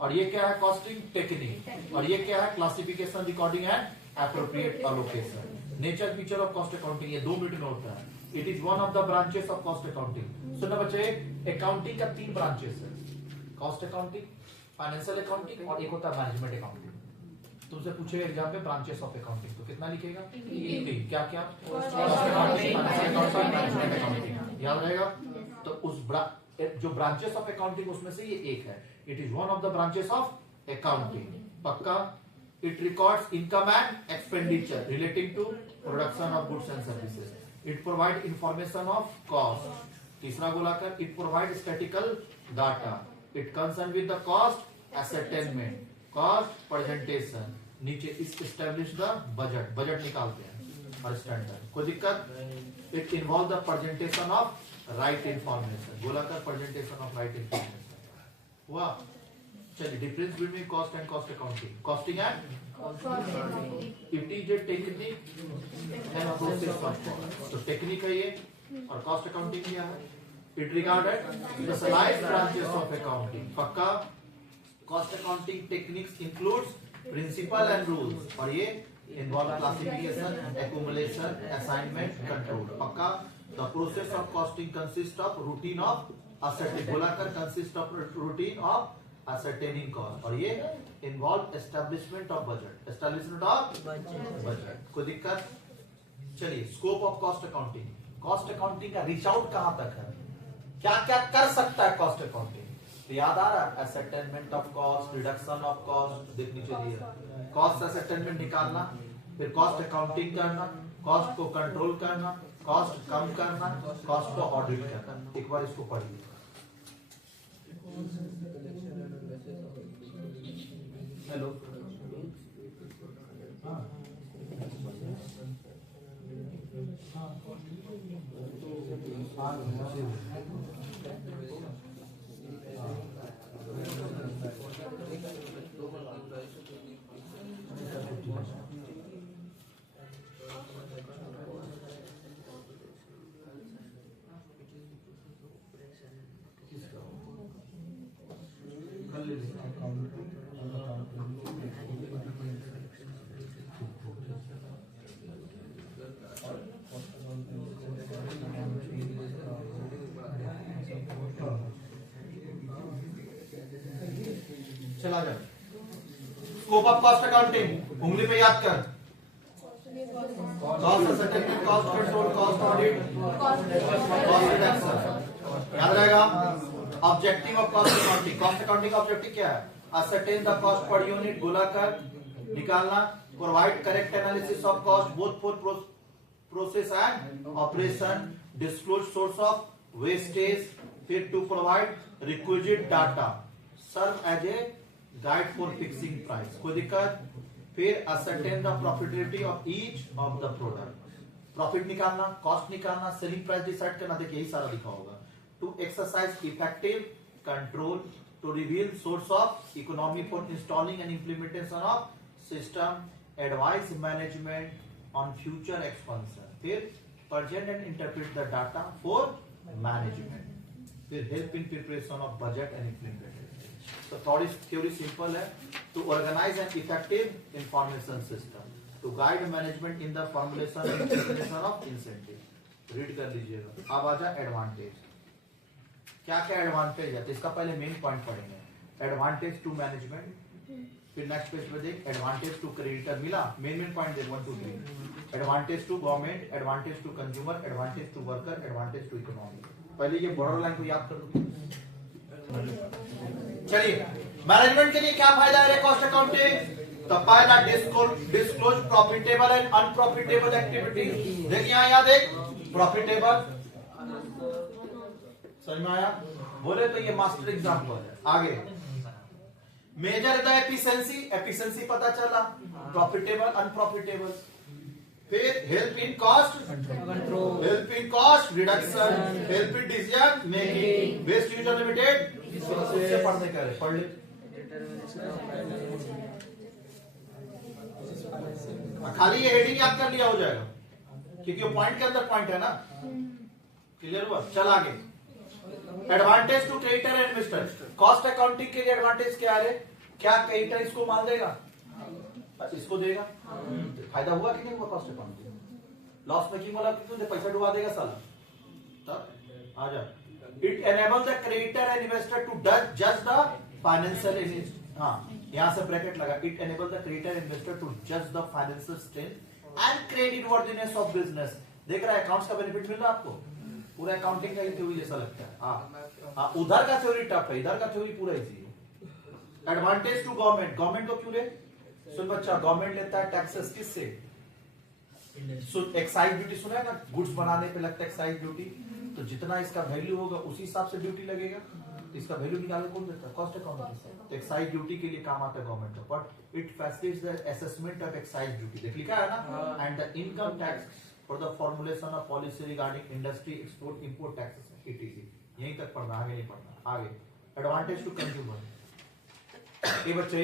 और ये क्या है? Costing technique. और ये क्या है? Classification, recording and appropriate allocation. Nature feature of cost accounting, ये 2 मिनट में होता है। It is one of the branches of cost accounting. सुनना बच्चे, अकाउंटिंग का 3 ब्रांचेस है, कॉस्ट अकाउंटिंग, फाइनेंशियल अकाउंटिंग और एक होता है मैनेजमेंट अकाउंटिंग। तुमसे पूछेगा एग्जाम में ब्रांचेस ऑफ अकाउंटिंग, तो कितना लिखेगा? 3। क्या क्या? Cost accounting, financial accounting, management accounting. याद रहेगा? तो उस जो ब्रांचेस ऑफ अकाउंटिंग उसमें से ये एक है। It is one of the branches of accounting, पक्का? It records income and expenditure relating to production of goods and services. It provide information of cost. तीसरा बोला कर, it provide statistical data. It concern with the cost ascertainment, cost presentation. नीचे इस establish the budget निकालते हैं और standard. कोई दिक्कत? It involve the presentation of right information. बोला कर प्रेजेंटेशन ऑफ राइट इंफॉर्मेशन हुआ। चलिए, difference between cost and cost accounting. Costing and it is a technique and process of cost. तो टेक्निक है ये, और कॉस्ट अकाउंटिंग क्या है? It regarded specialized branches of accounting, पक्का? Cost accounting techniques includes principle and rules, और ये involve classification, accumulation, assignment, control, पक्का? The process of costing consist of routine of ascertaining, बोला कर, consist of routine of ascertaining cost, और ये involve establishment of budget, establishment of budget. कोई दिक्कत? चलिए, scope of cost accounting. Cost accounting का reach out कहां तक है? क्या क्या कर सकता है कॉस्ट अकाउंटिंग? तो याद आ रहा है, ascertainment of cost, reduction of cost, देखनी चाहिए। कॉस्ट एसेटमेंट निकालना, फिर कॉस्ट अकाउंटिंग करना, कॉस्ट को कंट्रोल करना, कॉस्ट कम करना, कॉस्ट को ऑडिट करना। एक बार इसको पढ़िए। हेलो, चला जाए। स्कोप ऑफ कॉस्ट अकाउंटिंग, उंगली पे याद कर। Cost ascertainment, cost control, cost audit, cost reduction, याद रहेगा। Objective of cost accounting, cost accounting का ऑब्जेक्टिव क्या है? Ascertain the cost per unit, बोला कर, निकालना। Provide correct analysis of cost both for process and operation, disclose source of wastage, फिर to provide requisite data, serve as a guide for fixing price. कोई दिक्कत? फिर ascertain the profitability of each of the product, profit निकालना, cost निकालना, selling price decide करना। देखिए यही सारा लिखा होगा। To exercise effective control, to reveal source of economy for installing and implementation of system, advise management on future expansion, फिर present and interpret the data for management, फिर help in preparation of budget and implementation. तो थोड़ी theory simple है। To organize an effective information system, to guide management in the formulation of incentive. Read कर लीजिएगा। अब आ जा advantage. क्या क्या एडवांटेज है, तो इसका पहले मेन पॉइंट पढ़ेंगे। एडवांटेज टू मैनेजमेंट, फिर नेक्स्ट पेज पे देख एडवांटेज टू क्रेडिटर, मिला मेन पॉइंट देख 1 2 3। Advantage to government, advantage to consumer, advantage to worker, advantage to economy. पहले ये बॉर्डर लाइन को याद कर लो। चलिए मैनेजमेंट के लिए क्या फायदा है कॉस्ट अकाउंटिंग? तो पहला disclose profitable and unprofitable activities. देखिए यहाँ देख प्रॉफिटेबल, समझ में आया? बोले तो ये मास्टर एग्जाम्पल है। आगे मेजर द एफिशिएंसी, एफिशिएंसी पता चला, प्रॉफिटेबल अनप्रॉफिटेबल। फिर help in cost control, help in cost reduction, help in decision making, best user limited. इससे पढ़ने का है, पढ़ ले। खाली ये हेडिंग याद कर लिया हो जाएगा, क्योंकि वो पॉइंट के अंदर पॉइंट है ना। क्लियर हुआ? चल आगे। Advantage to creditor and investor. Cost accounting के लिए एडवांटेज क्या है? क्या क्रेडिटर इसको माल देगा? इसको देगा। फायदा हुआ कि नहीं हुआ कॉस्ट अकाउंटिंग? लॉस मेकिंग वाला क्यों पैसा डुबा देगा साला? तब आ जा। It enable the creditor and investor to जज द फाइनेंशियल, हाँ यहां से ब्रैकेट लगा। It enable the creditor and investor to जज the financial strength and credit worthiness of business. देख रहा है अकाउंट्स का बेनिफिट मिल रहा है आपको? पूरा अकाउंटिंग का थ्योरी जैसा लगता है। उधर का थ्योरी टफ है, इधर का थ्योरी पूरा इजी है। एडवांटेज टू गवर्नमेंट, गवर्नमेंट को क्यों ले? सुन बच्चा, गवर्नमेंट लेता है टैक्सेस किससे? एक्साइज ड्यूटी सुना है ना, गुड्स बनाने पे लगता है एक्साइज ड्यूटी। तो जितना इसका वैल्यू होगा उसी हिसाब से ड्यूटी लगेगा। तो इसका वैल्यू निकाल कौन देता है? Cost accounting. तो एक्साइज ड्यूटी के लिए काम आता है गवर्नमेंट का, but it facilitates the assessment of excise duty. देख लिखा है ना, and the income tax for the formulation of policy regarding industry export import taxes etc.. यहीं तक पढ़ना, आगे नहीं पढ़ना। आगे एडवांटेज टू कंज्यूमर। ये बच्चे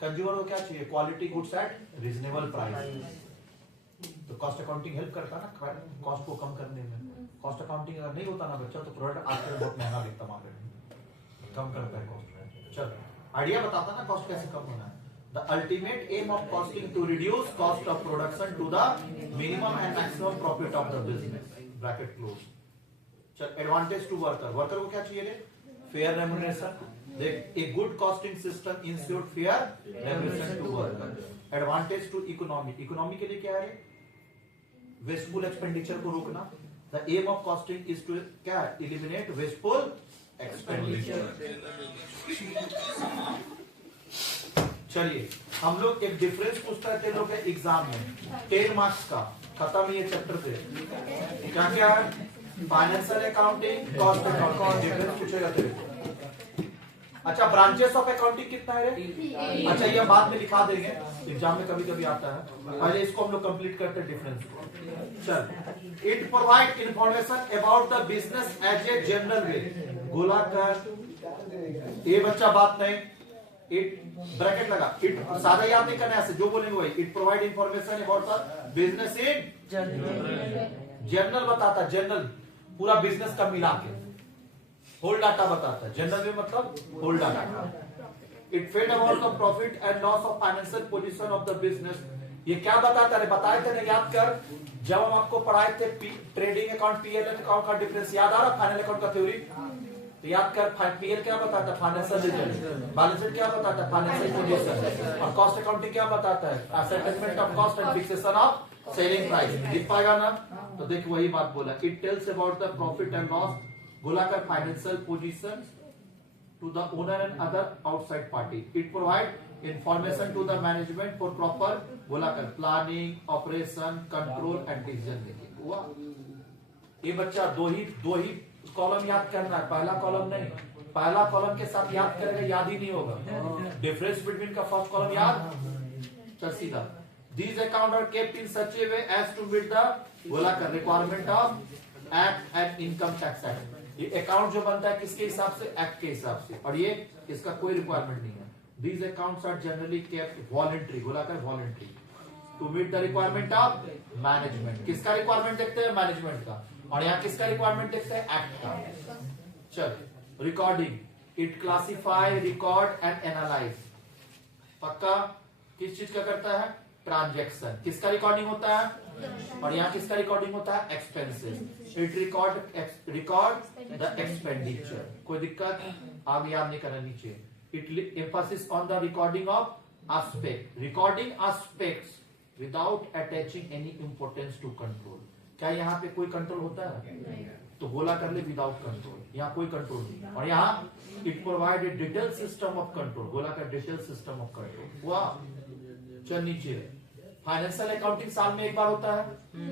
कंज्यूमर को क्या चाहिए? Quality goods at reasonable price. तो कॉस्ट अकाउंटिंग हेल्प करता है ना कॉस्ट को कम करने में। कॉस्ट अकाउंटिंग अगर नहीं होता ना बच्चा, तो प्रोडक्ट आपके बहुत महंगा बिकता मार्केट में। कम करता है कॉस्ट। चल आइडिया बताता ना कॉस्ट कैसे कम होना है। The ultimate aim of costing to reduce cost of production to the minimum and maximum profit of the business. Bracket close. चल एडवांटेज टू वर्कर, वर्कर को क्या चाहिए रे? Fair remuneration. देख a good costing system ensure fair remuneration to worker. Advantage to economy, economy के लिए क्या है? वेस्टफुल एक्सपेंडिचर को रोकना। The aim of costing is to क्या? Eliminate wasteful expenditure. चलिए हम लोग एक डिफरेंस पूछता है लोग एग्जाम में 10 मार्क्स का, खत्म ये चैप्टर से। क्या क्या है? Financial accounting, cost accounting, difference पूछेगा तेरे को। अच्छा ब्रांचेस ऑफ अकाउंटिंग कितना है रे? अच्छा ये बाद में लिखा देंगे, एग्जाम में कभी कभी आता है। पहले इसको हम लोग कंप्लीट करते हैं डिफरेंस को। चल it provide information about the business as a general way. गोला कर ये बच्चा बात नहीं, इट ब्रैकेट लगा। इट सादा याद नहीं करना है, जो बोलेंगे वही। It provide information about the business in general बताता है, जनरल पूरा बिजनेस का मिला के। होल डाटा बताता है, जनरल में मतलब whole data. It fed about the profit and loss of financial position of the business. ये क्या बताता है? बताए थे ना, याद कर जब हम आपको पढ़ाए थे ट्रेडिंग अकाउंट पीएल अकाउंट का डिफरेंस, याद आ रहा? फाइनल अकाउंट का थ्योरी तो याद कर। पीएल क्या बताता है? Financial result. बैलेंस शीट क्या बताता है? Financial position. और कॉस्ट अकाउंटिंग क्या बताता है? Assessment of cost and fixation of selling price. दिख पाएगा ना? तो देख वही बात बोला। It tells about the profit and loss, बोला कर financial position to the owner and other outside party. It provide information to the management for proper बोला कर planning, operation, control and decision making. हुआ? ये बच्चा दो ही कॉलम याद करना है, पहला कॉलम नहीं। पहला कॉलम के साथ याद करेगा, याद ही नहीं होगा। डिफरेंस बिटवीन का फर्स्ट कॉलम याद, चल सीधा। These accounts are kept in such a way as to meet the बोला कर requirement of Act and Income Tax Act. ये अकाउंट जो बनता है किसके हिसाब से? एक्ट के हिसाब से। और ये इसका कोई रिक्वायरमेंट नहीं है। These accounts are generally kept voluntary, बोला कर voluntary, to meet the requirement of management. किसका रिक्वायरमेंट देखते हैं? मैनेजमेंट का। और यहाँ किसका रिक्वायरमेंट देखते हैं? एक्ट का। चल recording, it classify, record and analyse. पक्का किस चीज का करता है? ट्रांजैक्शन, किसका रिकॉर्डिंग होता है, और यहाँ किसका रिकॉर्डिंग होता है, expenses. It record the expenditure. कोई दिक्कत, आगे याद नहीं करना नीचे। It emphasis on the recording of aspect, recording aspects without attaching any importance to control. क्या यहाँ पे कोई कंट्रोल होता है, तो बोला कर ले विदाउट कंट्रोल, यहाँ कोई कंट्रोल नहीं। और यहाँ it provide a detail system of control, बोला कर डिटेल सिस्टम ऑफ कंट्रोल हुआ। चल नीचे, फाइनेंशियल अकाउंटिंग साल में एक बार होता है,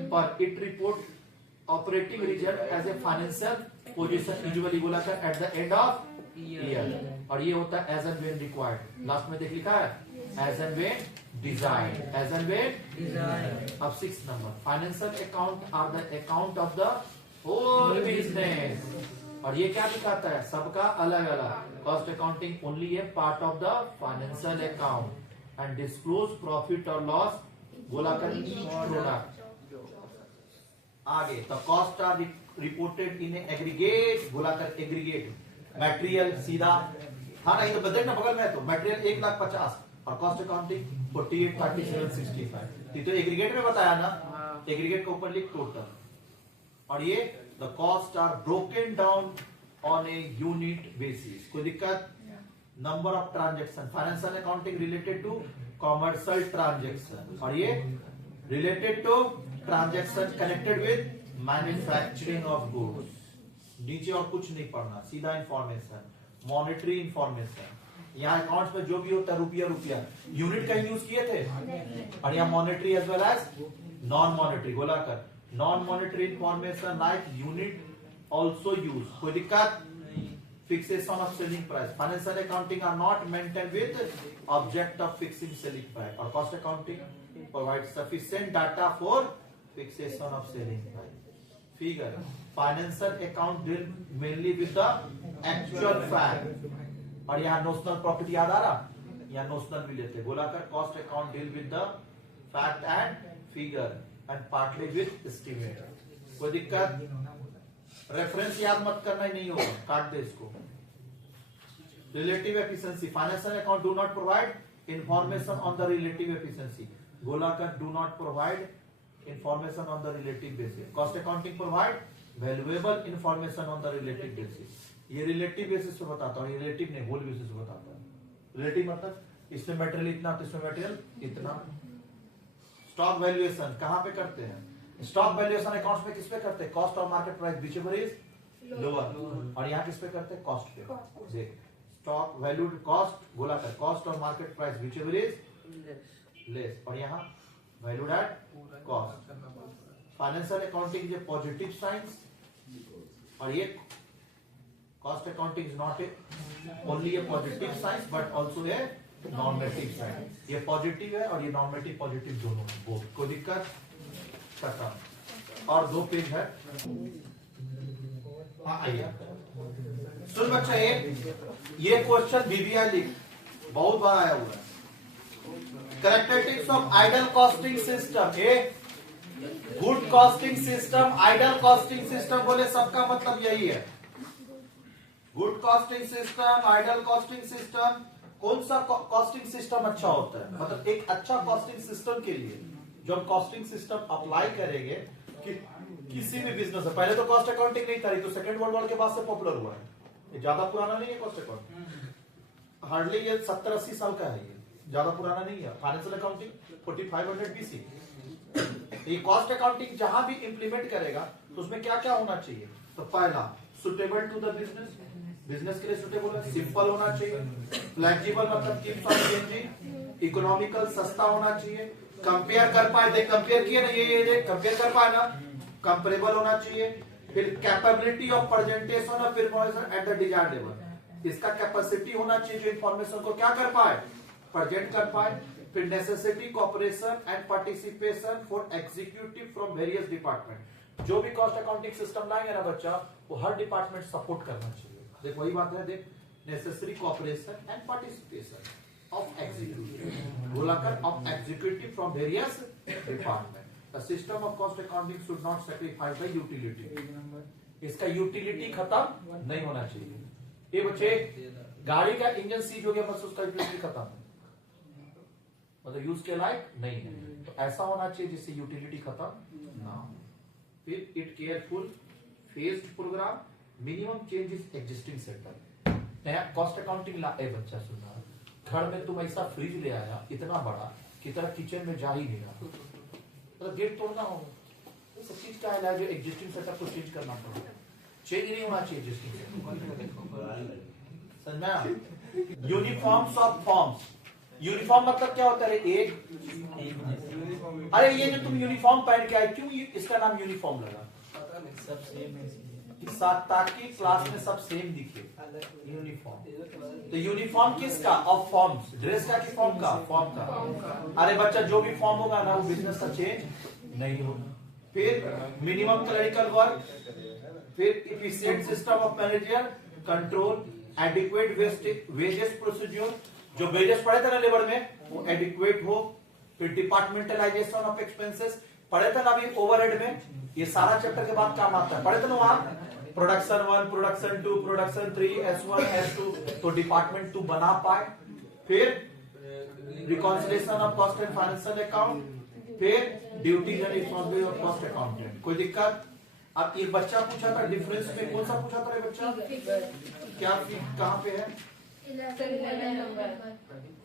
पर it report operating result as a financial position usually बोला कर at the end of year, और ये होता है as and when required. Last में देख लिखा है as and when design, as and when design. अब 6 number, financial account are the account of the whole business, और ये क्या दिखाता है, सबका अलग अलग। Cost accounting only a part of the financial account and disclose profit और लॉस बोला कर ईच प्रोडक्ट। आगे the cost are reported in aggregate, बोला कर एग्रीगेट। मटेरियल सीधा, हाँ नहीं तो बजट ना बगल में, तो मटेरियल 1,50,000 और कॉस्ट अकाउंटिंग 48, 37, 65। ये तो एग्रीगेट में बताया ना, एग्रीगेट के ऊपर लिख टोटल। और ये the cost are broken down on a unit basis. कोई दिक्कत, number of transaction, financial accounting related to commercial transaction, और ये related to transaction connected with manufacturing of goods. नीचे और कुछ नहीं पढ़ना, सीधा इंफॉर्मेशन, मॉनेटरी इंफॉर्मेशन। यहाँ अकाउंट्स में जो भी होता है रुपया रुपया, यूनिट कहीं यूज किए थे, और यहाँ monetary as well as non monetary, बोला कर non monetary information like unit also use. कोई दिक्कत, fixation of selling price, financial accounting are not maintain with object of fixing selling price, और cost accounting provide sufficient data for fixation of selling price. Figure, financial account deal mainly with the actual fact, और यहाँ notional profit याद आ रहा, यहाँ notional भी लेते, बोला कर cost account deal with the fact and figure and partly with estimate. कोई दिक्कत, रेफरेंस याद मत करना ही नहीं होगा, काट दे इसको। Relative efficiency, financial account do not provide information on the relative efficiency, बोला कर do not provide information on the relative basis. Cost accounting provide valuable information on the relative basis. ये रिलेटिव बेसिस पे बताता हूँ, relative नहीं whole basis पे बताता है। रिलेटिव मतलब इसमें मटेरियल इतना तो इसमें मटेरियल इतना। स्टॉक वैल्यूएशन कहाँ पे करते हैं, स्टॉक वैल्यूएशन अकाउंट्स में किस पे करते हैं, कॉस्ट और market price whichever is lower, और यहाँ किस पे करते हैं, कॉस्ट पे। देख, स्टॉक वैल्यूड कॉस्ट, बोला कर कॉस्ट और market price whichever is less, और यहाँ valued at cost. Financial accounting is positive science, और ये cost accounting is not A only A positive science but also a normative science. ये positive है और ये नॉर्मेटिव पॉजिटिव दोनों है, बोथ। कोई दिक्कत, खत्म। और 2 पेज है, हाँ आइए सुन बच्चा, ये क्वेश्चन बीबीआई लिख बहुत बार आया हुआ है। Characteristics of ideal costing system, good costing system, ideal costing system, बोले सबका मतलब यही है। Good costing system, ideal costing system, कौन सा कॉस्टिंग सिस्टम अच्छा होता है, मतलब एक अच्छा कॉस्टिंग सिस्टम के लिए जो हम कॉस्टिंग सिस्टम अप्लाई करेंगे कि किसी भी बिजनेस में, पहले तो कॉस्ट अकाउंटिंग नहीं था, तो सेकंड वर्ल्ड वॉर के बाद से पॉपुलर हुआ है। ये ज्यादा पुराना नहीं है कॉस्ट अकाउंटिंग, हार्डली ये 70-80 साल का है, ये ज्यादा पुराना नहीं है। Financial accounting 4500 BC। ये कॉस्ट अकाउंटिंग जहां भी इंप्लीमेंट करेगा तो उसमें क्या क्या होना चाहिए, तो पहला suitable to the business, business के लिए सुटेबल है, सिंपल होना चाहिए, फ्लेक्सिबल मतलब कीप्स ऑन चेंजिंग, इकोनॉमिकल सस्ता होना चाहिए, कंपेयर कर पाए, देख कंपेयर किए ना, ये देख कंपेयर कर पाए ना, कंपेरेबल होना चाहिए, फिर capability of presentation of information at the desired level, इसका कैपेसिटी होना चाहिए जो इंफॉर्मेशन को क्या कर पाए, प्रेजेंट कर पाए, फिर necessity cooperation and participation for executive from various department. जो भी कॉस्ट अकाउंटिंग सिस्टम लाएंगे ना बच्चा, वो हर डिपार्टमेंट सपोर्ट करना चाहिए। देख वही बात है, देख necessary cooperation and participation of executive, बोला कर of executive from various department. The system of cost accounting should not sacrifice the utility, इसका यूटिलिटी खत्म नहीं होना चाहिए। ये बच्चे गाड़ी का इंजन सीज हो गया बस उसका यूटिलिटी खत्म, मतलब यूज के लायक नहीं है। तो ऐसा होना चाहिए जिससे यूटिलिटी खत्म ना हो। फिर it careful phased program minimum changes existing setup. नया कॉस्ट अकाउंटिंग ला ए बच्चा सुना, घर में तुम ऐसा फ्रिज ले आया इतना बड़ा कि तेरा किचन में जा ही नहीं रहा, तो गेट तोड़ना होगा। तो सब चीज का है जो एग्जिस्टिंग सेटअप को चेंज करना पड़ेगा, चेंज नहीं होना चाहिए एग्जिस्टिंग सेटअप। समझ में? Uniforms of forms. यूनिफॉर्म मतलब क्या होता है? एक अरे ये जो तुम यूनिफॉर्म पहन के आए, क्यों इसका नाम यूनिफॉर्म लगा? सब सेम है ताकि क्लास में सब सेम दिखे। यूनिफॉर्म। तो यूनिफॉर्म किसका? Of forms. ड्रेस का कि फॉर्म का? फॉर्म का। अरे बच्चा जो भी फॉर्म होगा ना वो बिजनेस का चेंज नहीं होगा। फिर मिनिमम क्लरिकल वर्क, फिर efficient system of manager control, adequate wages procedure. जो वेजेस पढ़े थे ना लेबर में वो एडिक्वेट हो। फिर डिपार्टमेंटलाइजेशन ऑफ एक्सपेंसेस पढ़े थे ना अभी ओवरहेड में। ये सारा चैप्टर के बाद काम आता है, पढ़े थे ना वहां production 1, production 2, production 3, S1, S2, तो डिपार्टमेंट 2 बना पाए। फिर reconciliation of cost and financial account, फिर duties and responsibility of cost accountant. कोई दिक्कत? अब एक बच्चा पूछा था डिफरेंस में, कौन सा पूछा था रे बच्चा? क्या कहां पे है?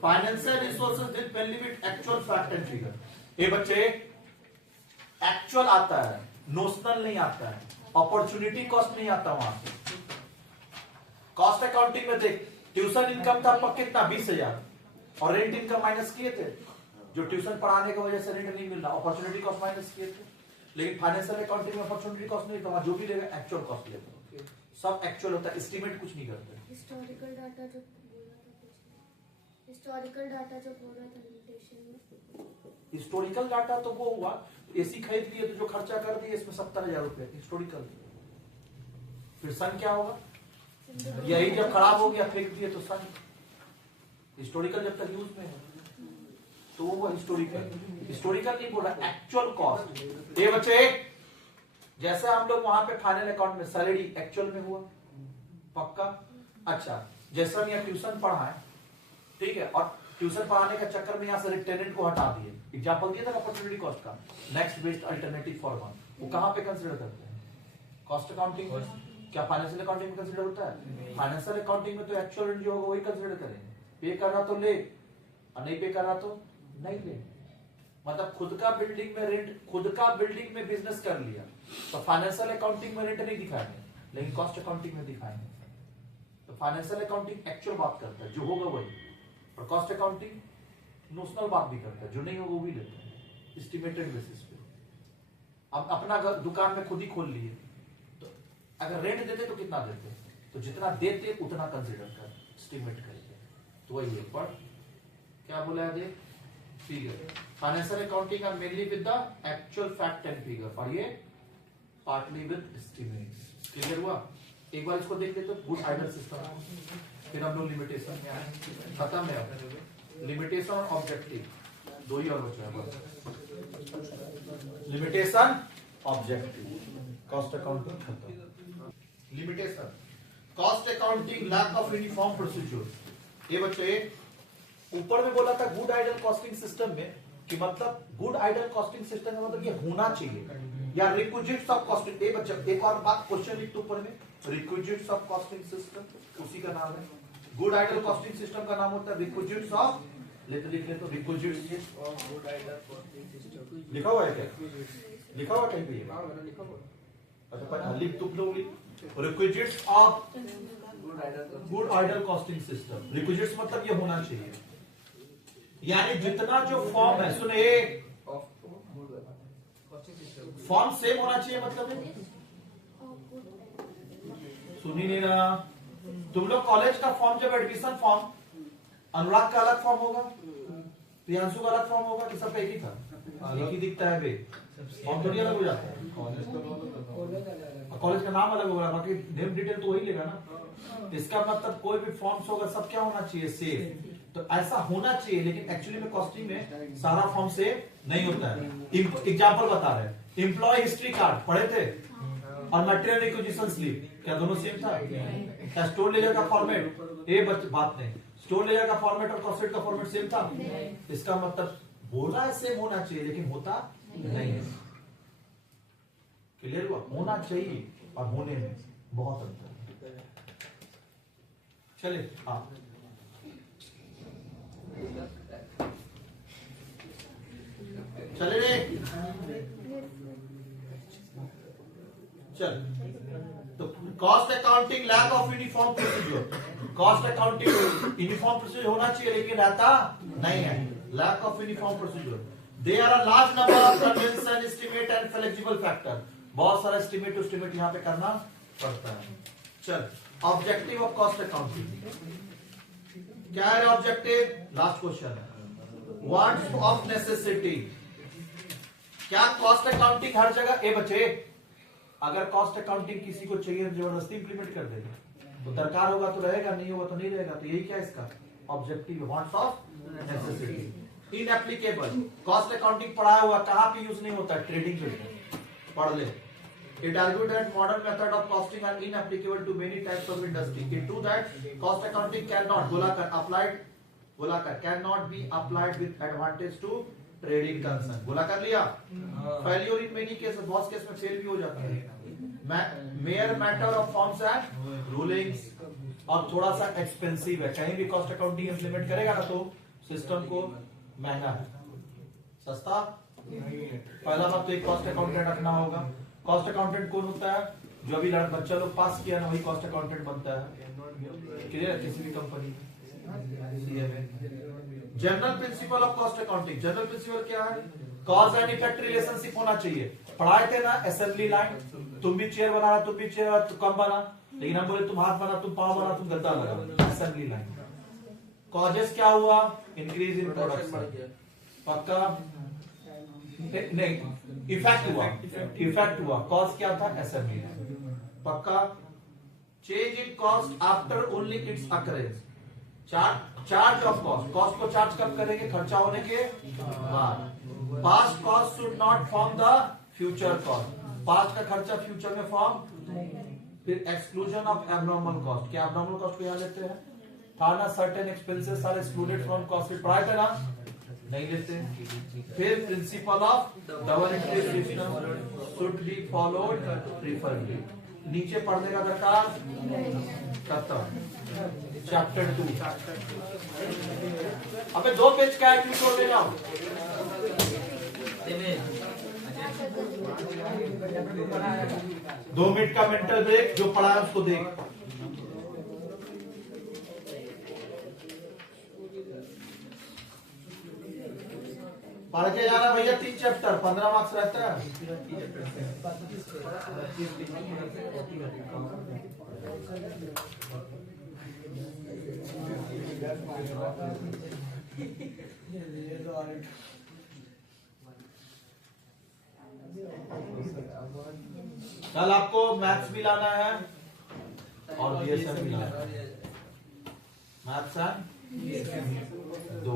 Financial resources with benefit actual fact and figure. ये बच्चे एक्चुअल आता है, नोशनल नहीं आता है, अपॉर्चुनिटी कॉस्ट नहीं आता वहां से। कॉस्ट अकाउंटिंग में देख, ट्यूशन इनकम था आपका कितना? 20,000, और रेंट इनकम माइनस किए थे। जो ट्यूशन पढ़ाने की वजह से रेंट नहीं मिल रहा, अपॉर्चुनिटी कॉस्ट माइनस किए थे। लेकिन फाइनेंशियल अकाउंटिंग में अपॉर्चुनिटी कॉस्ट नहीं था, जो भी लेगा एक्चुअल कॉस्ट लेगा। सब एक्चुअल होता है, एस्टिमेट कुछ नहीं करते। हिस्टोरिकल डाटा जो बोल रहा था लिमिटेशन में, हिस्टोरिकल डाटा तो वो हुआ, एसी खरीद लिए तो जो खर्चा कर दिए इसमें 70,000 रुपए हिस्टोरिकल। फिर सन क्या होगा? यही जब खराब हो गया फेंक दिए तो सन। हिस्टोरिकल जब तक यूज में है तो वो हिस्टोरिकल। हिस्टोरिकल नहीं बोल रहा, एक्चुअल कॉस्ट। ये बच्चे जैसे हम लोग वहां पे फाइनल अकाउंट में सैलरी एक्चुअल में हुआ, पक्का। अच्छा, जैसे हम यहाँ ट्यूशन पढ़ाएं, ठीक है, और ट्यूशन पढ़ाने का चक्कर में यहाँ से टेनेंट को हटा दिए, एग्जांपल दिया था अपॉर्चुनिटी कॉस्ट का, next best alternative for one, वो कहां पे कंसीडर करते हैं? Cost accounting. क्या फाइनेंशियल अकाउंटिंग में कंसीडर होता है? फाइनेंशियल अकाउंटिंग में तो एक्चुअल रेंट जो होगा वही कंसीडर करेंगे। पे कर रहा तो ले, और नहीं पे कर रहा तो नहीं ले। मतलब खुद का बिल्डिंग में रेंट, खुद का बिल्डिंग में बिजनेस कर लिया तो फाइनेंशियल अकाउंटिंग में रेंट नहीं दिखाएंगे, लेकिन कॉस्ट अकाउंटिंग में दिखाएंगे। तो फाइनेंशियल अकाउंटिंग एक्चुअल बात करता है, जो होगा वही, और कॉस्ट अकाउंटिंग नोशनल बात भी करता है, जो नहीं होगा वो भी लेते हैं एस्टिमेटेड बेसिस पे। अब अपना दुकान में खुद ही खोल लिए तो अगर रेंट देते तो कितना देते? तो जितना देते उतना कंसीडर कर, एस्टिमेट करके। तो वही है, पर क्या बोला है देख, figure. Financial accounting are mainly with the actual fact and figure, और ये पार्टली विद एस्टिमेट्स। क्लियर हुआ? एक बार इसको देख लेते, गुड आइडियल सिस्टम। फिर हम लोग लिमिटेशन में आए, खत्म है। लिमिटेशन और ऑब्जेक्टिव दो ही और बचा है बस। लिमिटेशन, ऑब्जेक्टिव, कॉस्ट अकाउंटिंग खत्म। Limitation, cost accounting lack of uniform procedure. ये बच्चे ऊपर में बोला था गुड आइडियल कॉस्टिंग सिस्टम में, कि मतलब गुड आइडियल कॉस्टिंग सिस्टम का मतलब ये होना चाहिए, या रिक्विजिट्स ऑफ कॉस्टिंग। ये बच्चा एक और बात क्वेश्चन लिख ऊपर में, रिक्विजिट्स ऑफ कॉस्टिंग सिस्टम उसी का नाम है। गुड आइडियल कॉस्टिंग सिस्टम का नाम होता है रिक्विजिट्स ऑफ, लिख ले तो requisites of good ideal costing system. लिखा हुआ है क्या? लिखा हुआ कहीं पे? अच्छा पर लिख तुम लोग लिख, requisites of good ideal costing system. Requisites मतलब ये होना चाहिए, यानी जितना जो फॉर्म है, सुनिए, फॉर्म सेम होना चाहिए, मतलब सुन ही नहीं रहा। तुम लोग कॉलेज का फॉर्म, जब एडमिशन फॉर्म, अनुराग का अलग फॉर्म होगा, प्रियांशु का अलग फॉर्म होगा, कि सब एक ही था? एक ही दिखता है बे, फॉर्म थोड़ी अलग हो जाता है। कॉलेज का नाम अलग होगा, बाकी नेम डिटेल तो वही लेगा ना। इसका मतलब कोई भी फॉर्म्स होगा सब क्या होना चाहिए? सेम। तो ऐसा होना चाहिए, लेकिन एक्चुअली में कॉस्टिंग में सारा फॉर्म सेम नहीं होता है। एग्जांपल बता रहे हैं, एम्प्लॉय हिस्ट्री कार्ड पढ़े थे, और मटेरियल रिक्विजिशन स्लिप, क्या दोनों सेम था? क्या स्टोर लेजर का फॉर्मेट? ये बात नहीं। स्टोर लेजर का फॉर्मेट और कॉस्टशीट का फॉर्मेट सेम था। इसका मतलब बोला है सेम होना चाहिए, लेकिन होता नहीं है। क्लियर हुआ? होना चाहिए और होने में बहुत अंतर है। चलिए हाँ, चले रे, चल। तो cost accounting lack of uniform procedure, cost accounting uniform procedure होना चाहिए लेकिन रहता नहीं है। Lack of uniform procedure, there are large number of convention, estimate and flexible factor. बहुत सारा एस्टिमेट एस्टिमेट यहाँ पे करना पड़ता है। चल, ऑब्जेक्टिव ऑफ कॉस्ट अकाउंटिंग क्या है? ऑब्जेक्टिव लास्ट क्वेश्चन है, वांट्स ऑफ नेसेसिटी। क्या कॉस्ट अकाउंटिंग हर जगह? ए बच्चे, अगर कॉस्ट अकाउंटिंग किसी को चाहिए जबरदस्ती इंप्लीमेंट कर देगा, तो दरकार होगा तो रहेगा, नहीं होगा तो नहीं रहेगा। तो यही क्या है इसका objective, wants of necessity. Inapplicable, cost accounting पढ़ाया हुआ कहां पे यूज नहीं होता? ट्रेडिंग पे पढ़ ले। It argued that modern method of costing are inapplicable to many types of industry. It too that cost accounting cannot cannot be applied with advantage to trading concern. बोला कर लिया। Failure in many cases, बहुत case में fail भी हो जाता है। Mere matter of forms and rulings, और थोड़ा सा एक्सपेंसिव है। कहीं भी कॉस्ट अकाउंटिंग इंप्लीमेंट करेगा ना तो सिस्टम को महंगा है, सस्ता। पहला बात तो एक कॉस्ट अकाउंटेंट रखना होगा। कॉस्ट अकाउंटेंट कौन होता है? जो अभी बच्चा लोग पास किया ना, वही कॉस्ट अकाउंटेंट बनता है। क्लियर? किसी भी कंपनी में। General principle of cost accounting, general principle क्या है? कॉज एंड इफेक्ट रिलेशनशिप होना चाहिए। पढ़ाए थे ना असेंबली लाइन, तुम भी चेयर बना, तुम भी चेयर तू कम बना, लेकिन हम बोले तुम हाथ बना, तुम पाँव बना, तुम गद्दा लगा। Assembly line. कॉजेस क्या हुआ? इंक्रीज इन प्रोडक्शन, पक्का नहीं। इफेक्ट हुआ, कॉस्ट क्या था? असेंबली लाइन, पक्का। Change in cost after only its occurrence, charge of cost, cost को चार्ज कब करेंगे? खर्चा होने के बाद। Past cost should not form the future cost, past का खर्चा फ्यूचर में फॉर्म। फिर एक्सक्लूजन ऑफ एबनॉर्मल कॉस्ट, क्या एबनॉर्मल कॉस्ट को यहाँ लेते हैं? था ना, certain expenses are excluded from cost, पढ़ाए थे ना, नहीं लेते। फिर principle of double entry system should be followed preferably, नीचे पढ़ने का दरकार खत्म। चैप्टर 2, अबे 2 पेज का है, क्यों छोड़ दे रहा हूं? 2 मिनट का मेंटल ब्रेक, जो पढ़ा है उसको देख। पढ़ के जाना भैया, 3 चैप्टर 15 मार्क्स रहता है। कल आपको मैथ्स भी लाना है और बीएसएम भी लाना है। Maths and 2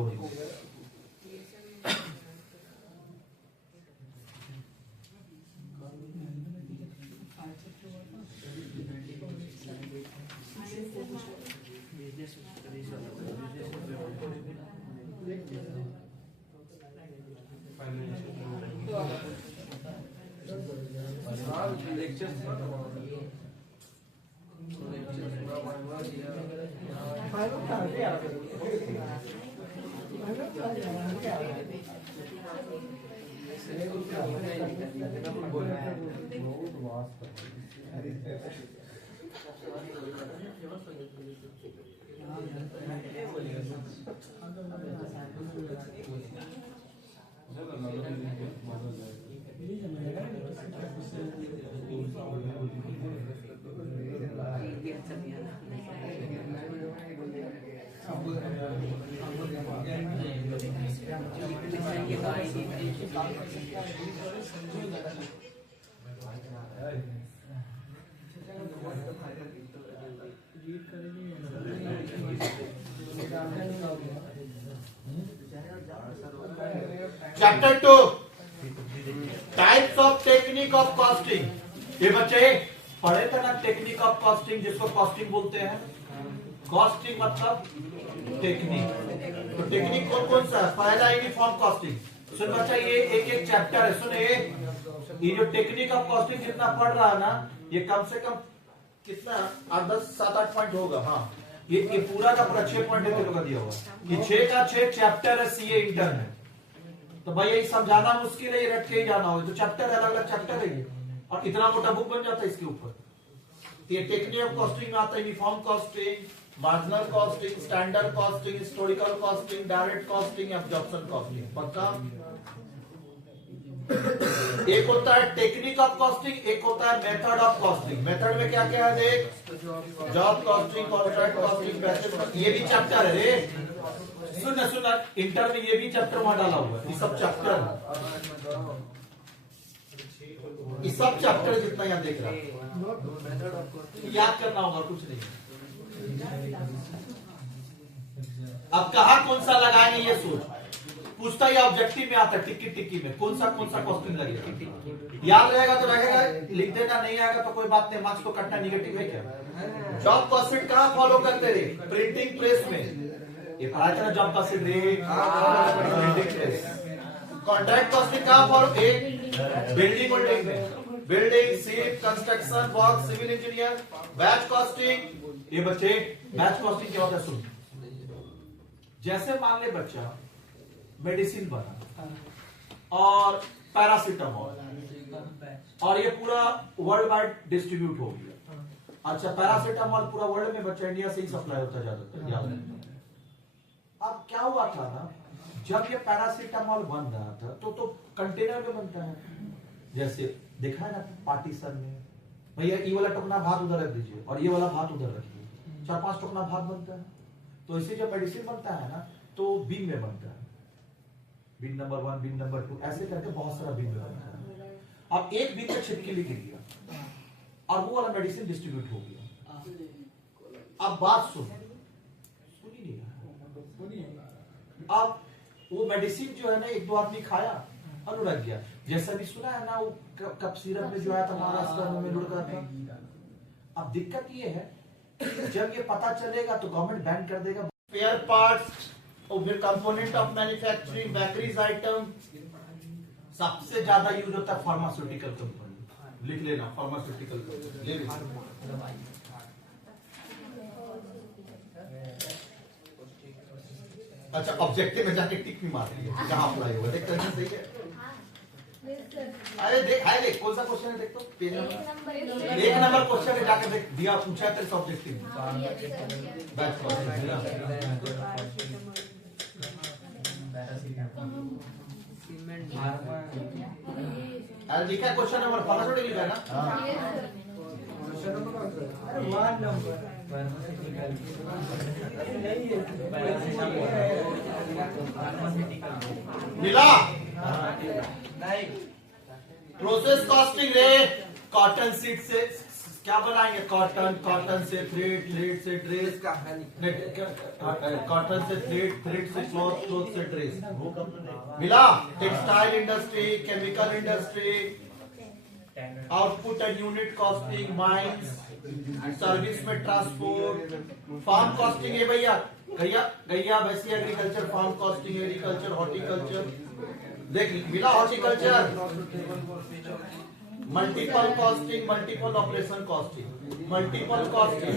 chapter 2, types of technique of costing. ये बच्चे पढ़े थे ना टेक्निक ऑफ कॉस्टिंग, जिसको कॉस्टिंग बोलते हैं। कॉस्टिंग मतलब टेक्निक। तो टेक्निक कौन कौन सा है? पहला यूनिफॉर्म कॉस्टिंग। सुन बच्चा, ये एक एक चैप्टर है, सुने। ये जो टेक्निक ऑफ कॉस्टिंग जितना पढ़ रहा है ना, ये कम से कम कितना 8-10-7-8 पॉइंट होगा। हाँ, ये पूरा का पूरा 6 पॉइंट का दिया हुआ। ये 6 का 6 चैप्टर है सीए इंटर में। तो भाई यही समझाना मुश्किल है, ये रट के ही जाना होगा। तो चैप्टर है, अलग अलग चैप्टर है ये, और इतना मोटा बुक बन जाता है इसके ऊपर। ये टेक्निक ऑफ कॉस्टिंग में आता है uniform costing, marginal costing, standard costing, historical costing, direct costing, absorption costing. पक्का? एक होता है टेक्निक ऑफ कॉस्टिंग, एक होता है मेथड ऑफ कॉस्टिंग। मेथड में क्या क्या है देख, job costing, contract costing, batches. ये भी चैप्टर है रे, सुन इंटर में ये भी चैप्टर वहां डाला हुआ है। ये सब चैप्टर, ये सब चैप्टर जितना यहाँ देख रहा है याद करना होगा, कुछ नहीं। अब कहा कौन सा लगाएंगे ये सोच, पूछता ही ऑब्जेक्टिव में आता है, टिक्की टिक्की में कौन सा कॉस्टिंग लगेगा। याद रहेगा तो रहेगा, लिख देना, नहीं आएगा तो कोई बात नहीं, मार्क्स को कटना निगेटिव है क्या। जॉब कॉस्टिंग कहाँ फॉलो करते रे? प्रिंटिंग प्रेस में। ये पढ़ा था ना जॉब कॉस्टिंग रे, प्रिंटिंग प्रेस। कॉन्ट्रैक्ट कॉस्टिंग कहाँ फॉलो? एक बिल्डिंग बिल्डिंग में, building, civil, construction work, civil engineer. Batch costing, ये बच्चे बैच कॉस्टिंग क्या होता है सुन। जैसे मान ले बच्चा मेडिसिन बना और पैरासीटामोल, और ये पूरा वर्ल्ड वाइड डिस्ट्रीब्यूट हो गया। अच्छा, पैरासीटामोल पूरा वर्ल्ड में बच्चा इंडिया से ही सप्लाई होता ज्यादातर, याद रखना। अब क्या हुआ था ना, जब ये पैरासीटामोल बन रहा था तो कंटेनर में बनता है। जैसे देखा है ना पार्टीशन में, भैया ये वाला टुकना भात उधर रख दीजिए और ये वाला भात उधर रखिए, 4-5 टुकना भात बनता है। तो इसे जब मेडिसिन बनता है ना तो बीन में बनता है, बीन नंबर 1, बीन नंबर 2, ऐसे करके बहुत सारा बीन में बनता है। अब एक बीन में छिपकली गिर गया और वो वाला मेडिसिन डिस्ट्रीब्यूट हो गया। अब बात सुन ही नहीं रहा। अब वो मेडिसिन जो है ना, 1-2 आदमी खाया और उड़ गया। जैसा भी सुना है ना, वो कप सिरप में जो आया था महाराष्ट्र में लुढ़का था। अब दिक्कत ये है, जब ये पता चलेगा तो गवर्नमेंट बैन कर देगा। स्पेयर पार्ट्स और फिर component of manufacturing, bakeries item, सबसे ज्यादा यूज होता है फार्मास्यूटिकल कंपनी। लिख लेना, फार्मास्यूटिकल ले लेना। अच्छा, ऑब्जेक्टिव में जाके टिक भी मार लिया जहां अप्लाई हुआ, देख करके सही है। अरे देख कौन सा क्वेश्चन है, देख तो पेज नंबर 1 क्वेश्चन है, जाकर देख दिया, पूछा तेरे ऑब्जेक्टिव में। बैच कॉस्टिंग अरे लिखा क्वेश्चन नंबर 15 लिखा है ना। मिला प्रोसेस कॉस्टिंग रे। कॉटन सीड से क्या बनाएंगे, कॉटन से थ्रेड, थ्रेड से ड्रेस, कॉटन से थ्रेड से क्लॉथ से ड्रेस। मिला textile industry, chemical industry, output and unit costing, mines, service में ट्रांसपोर्ट, फार्म कॉस्टिंग है भैया, गैया वैसी agriculture, farm costing, agriculture, horticulture. देख मिला horticulture, multiple costing, multiple operation costing, multiple costing.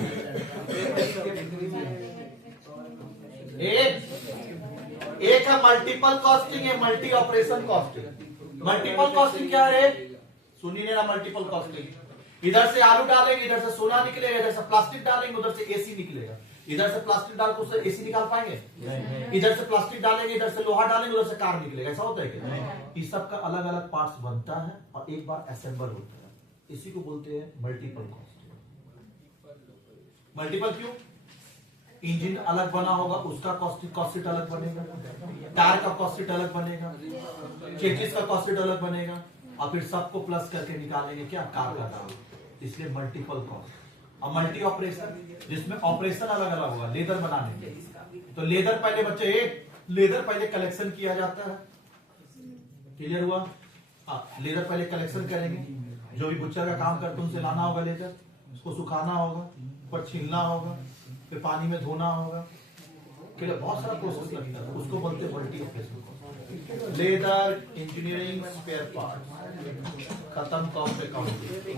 एक है मल्टीपल कॉस्टिंग, है multi operation costing. Multiple costing क्या है, सुनिए ना। मल्टीपल कॉस्टिंग, इधर से आलू डालेंगे, इधर से सोना निकलेगा, इधर से प्लास्टिक डालेंगे, उधर से एसी निकलेगा। इधर से प्लास्टिक डाल के उससे एसी निकाल पाएंगे? इधर से प्लास्टिक डालेंगे, इधर से लोहा डालेंगे, उधर से कार निकलेगा। ऐसा होता है क्या? इस सब का अलग अलग पार्ट्स बनता है और एक बार असेंबल होता है। इसी को बोलते हैं मल्टीपल कॉस्टिंग। मल्टीपल क्यों? इंजन अलग बना होगा, उसका कॉस्ट अलग बनेगा, टायर का कॉस्ट अलग बनेगा, चेसिस का कॉस्ट अलग बनेगा, और फिर सबको प्लस करके निकालेंगे क्या, कार का दाम। इसलिए मल्टीपल कॉस्ट। और मल्टी ऑपरेशन, जिसमें ऑपरेशन अलग अलग होगा। लेदर बनाने के तो लेदर पहले बच्चे, लेदर पहले कलेक्शन किया जाता है। क्लियर हुआ? लेदर पहले कलेक्शन करेंगे, जो भी बुच्चर का काम करते उनसे लाना होगा लेदर। उसको सुखाना होगा, ऊपर छीलना होगा, फिर पानी में धोना होगा, के लिए बहुत सारा प्रोसेस लगता है, उसको बोलते हैं multi operation. Leather engineering spare part, खत्म कॉस्ट अकाउंटिंग।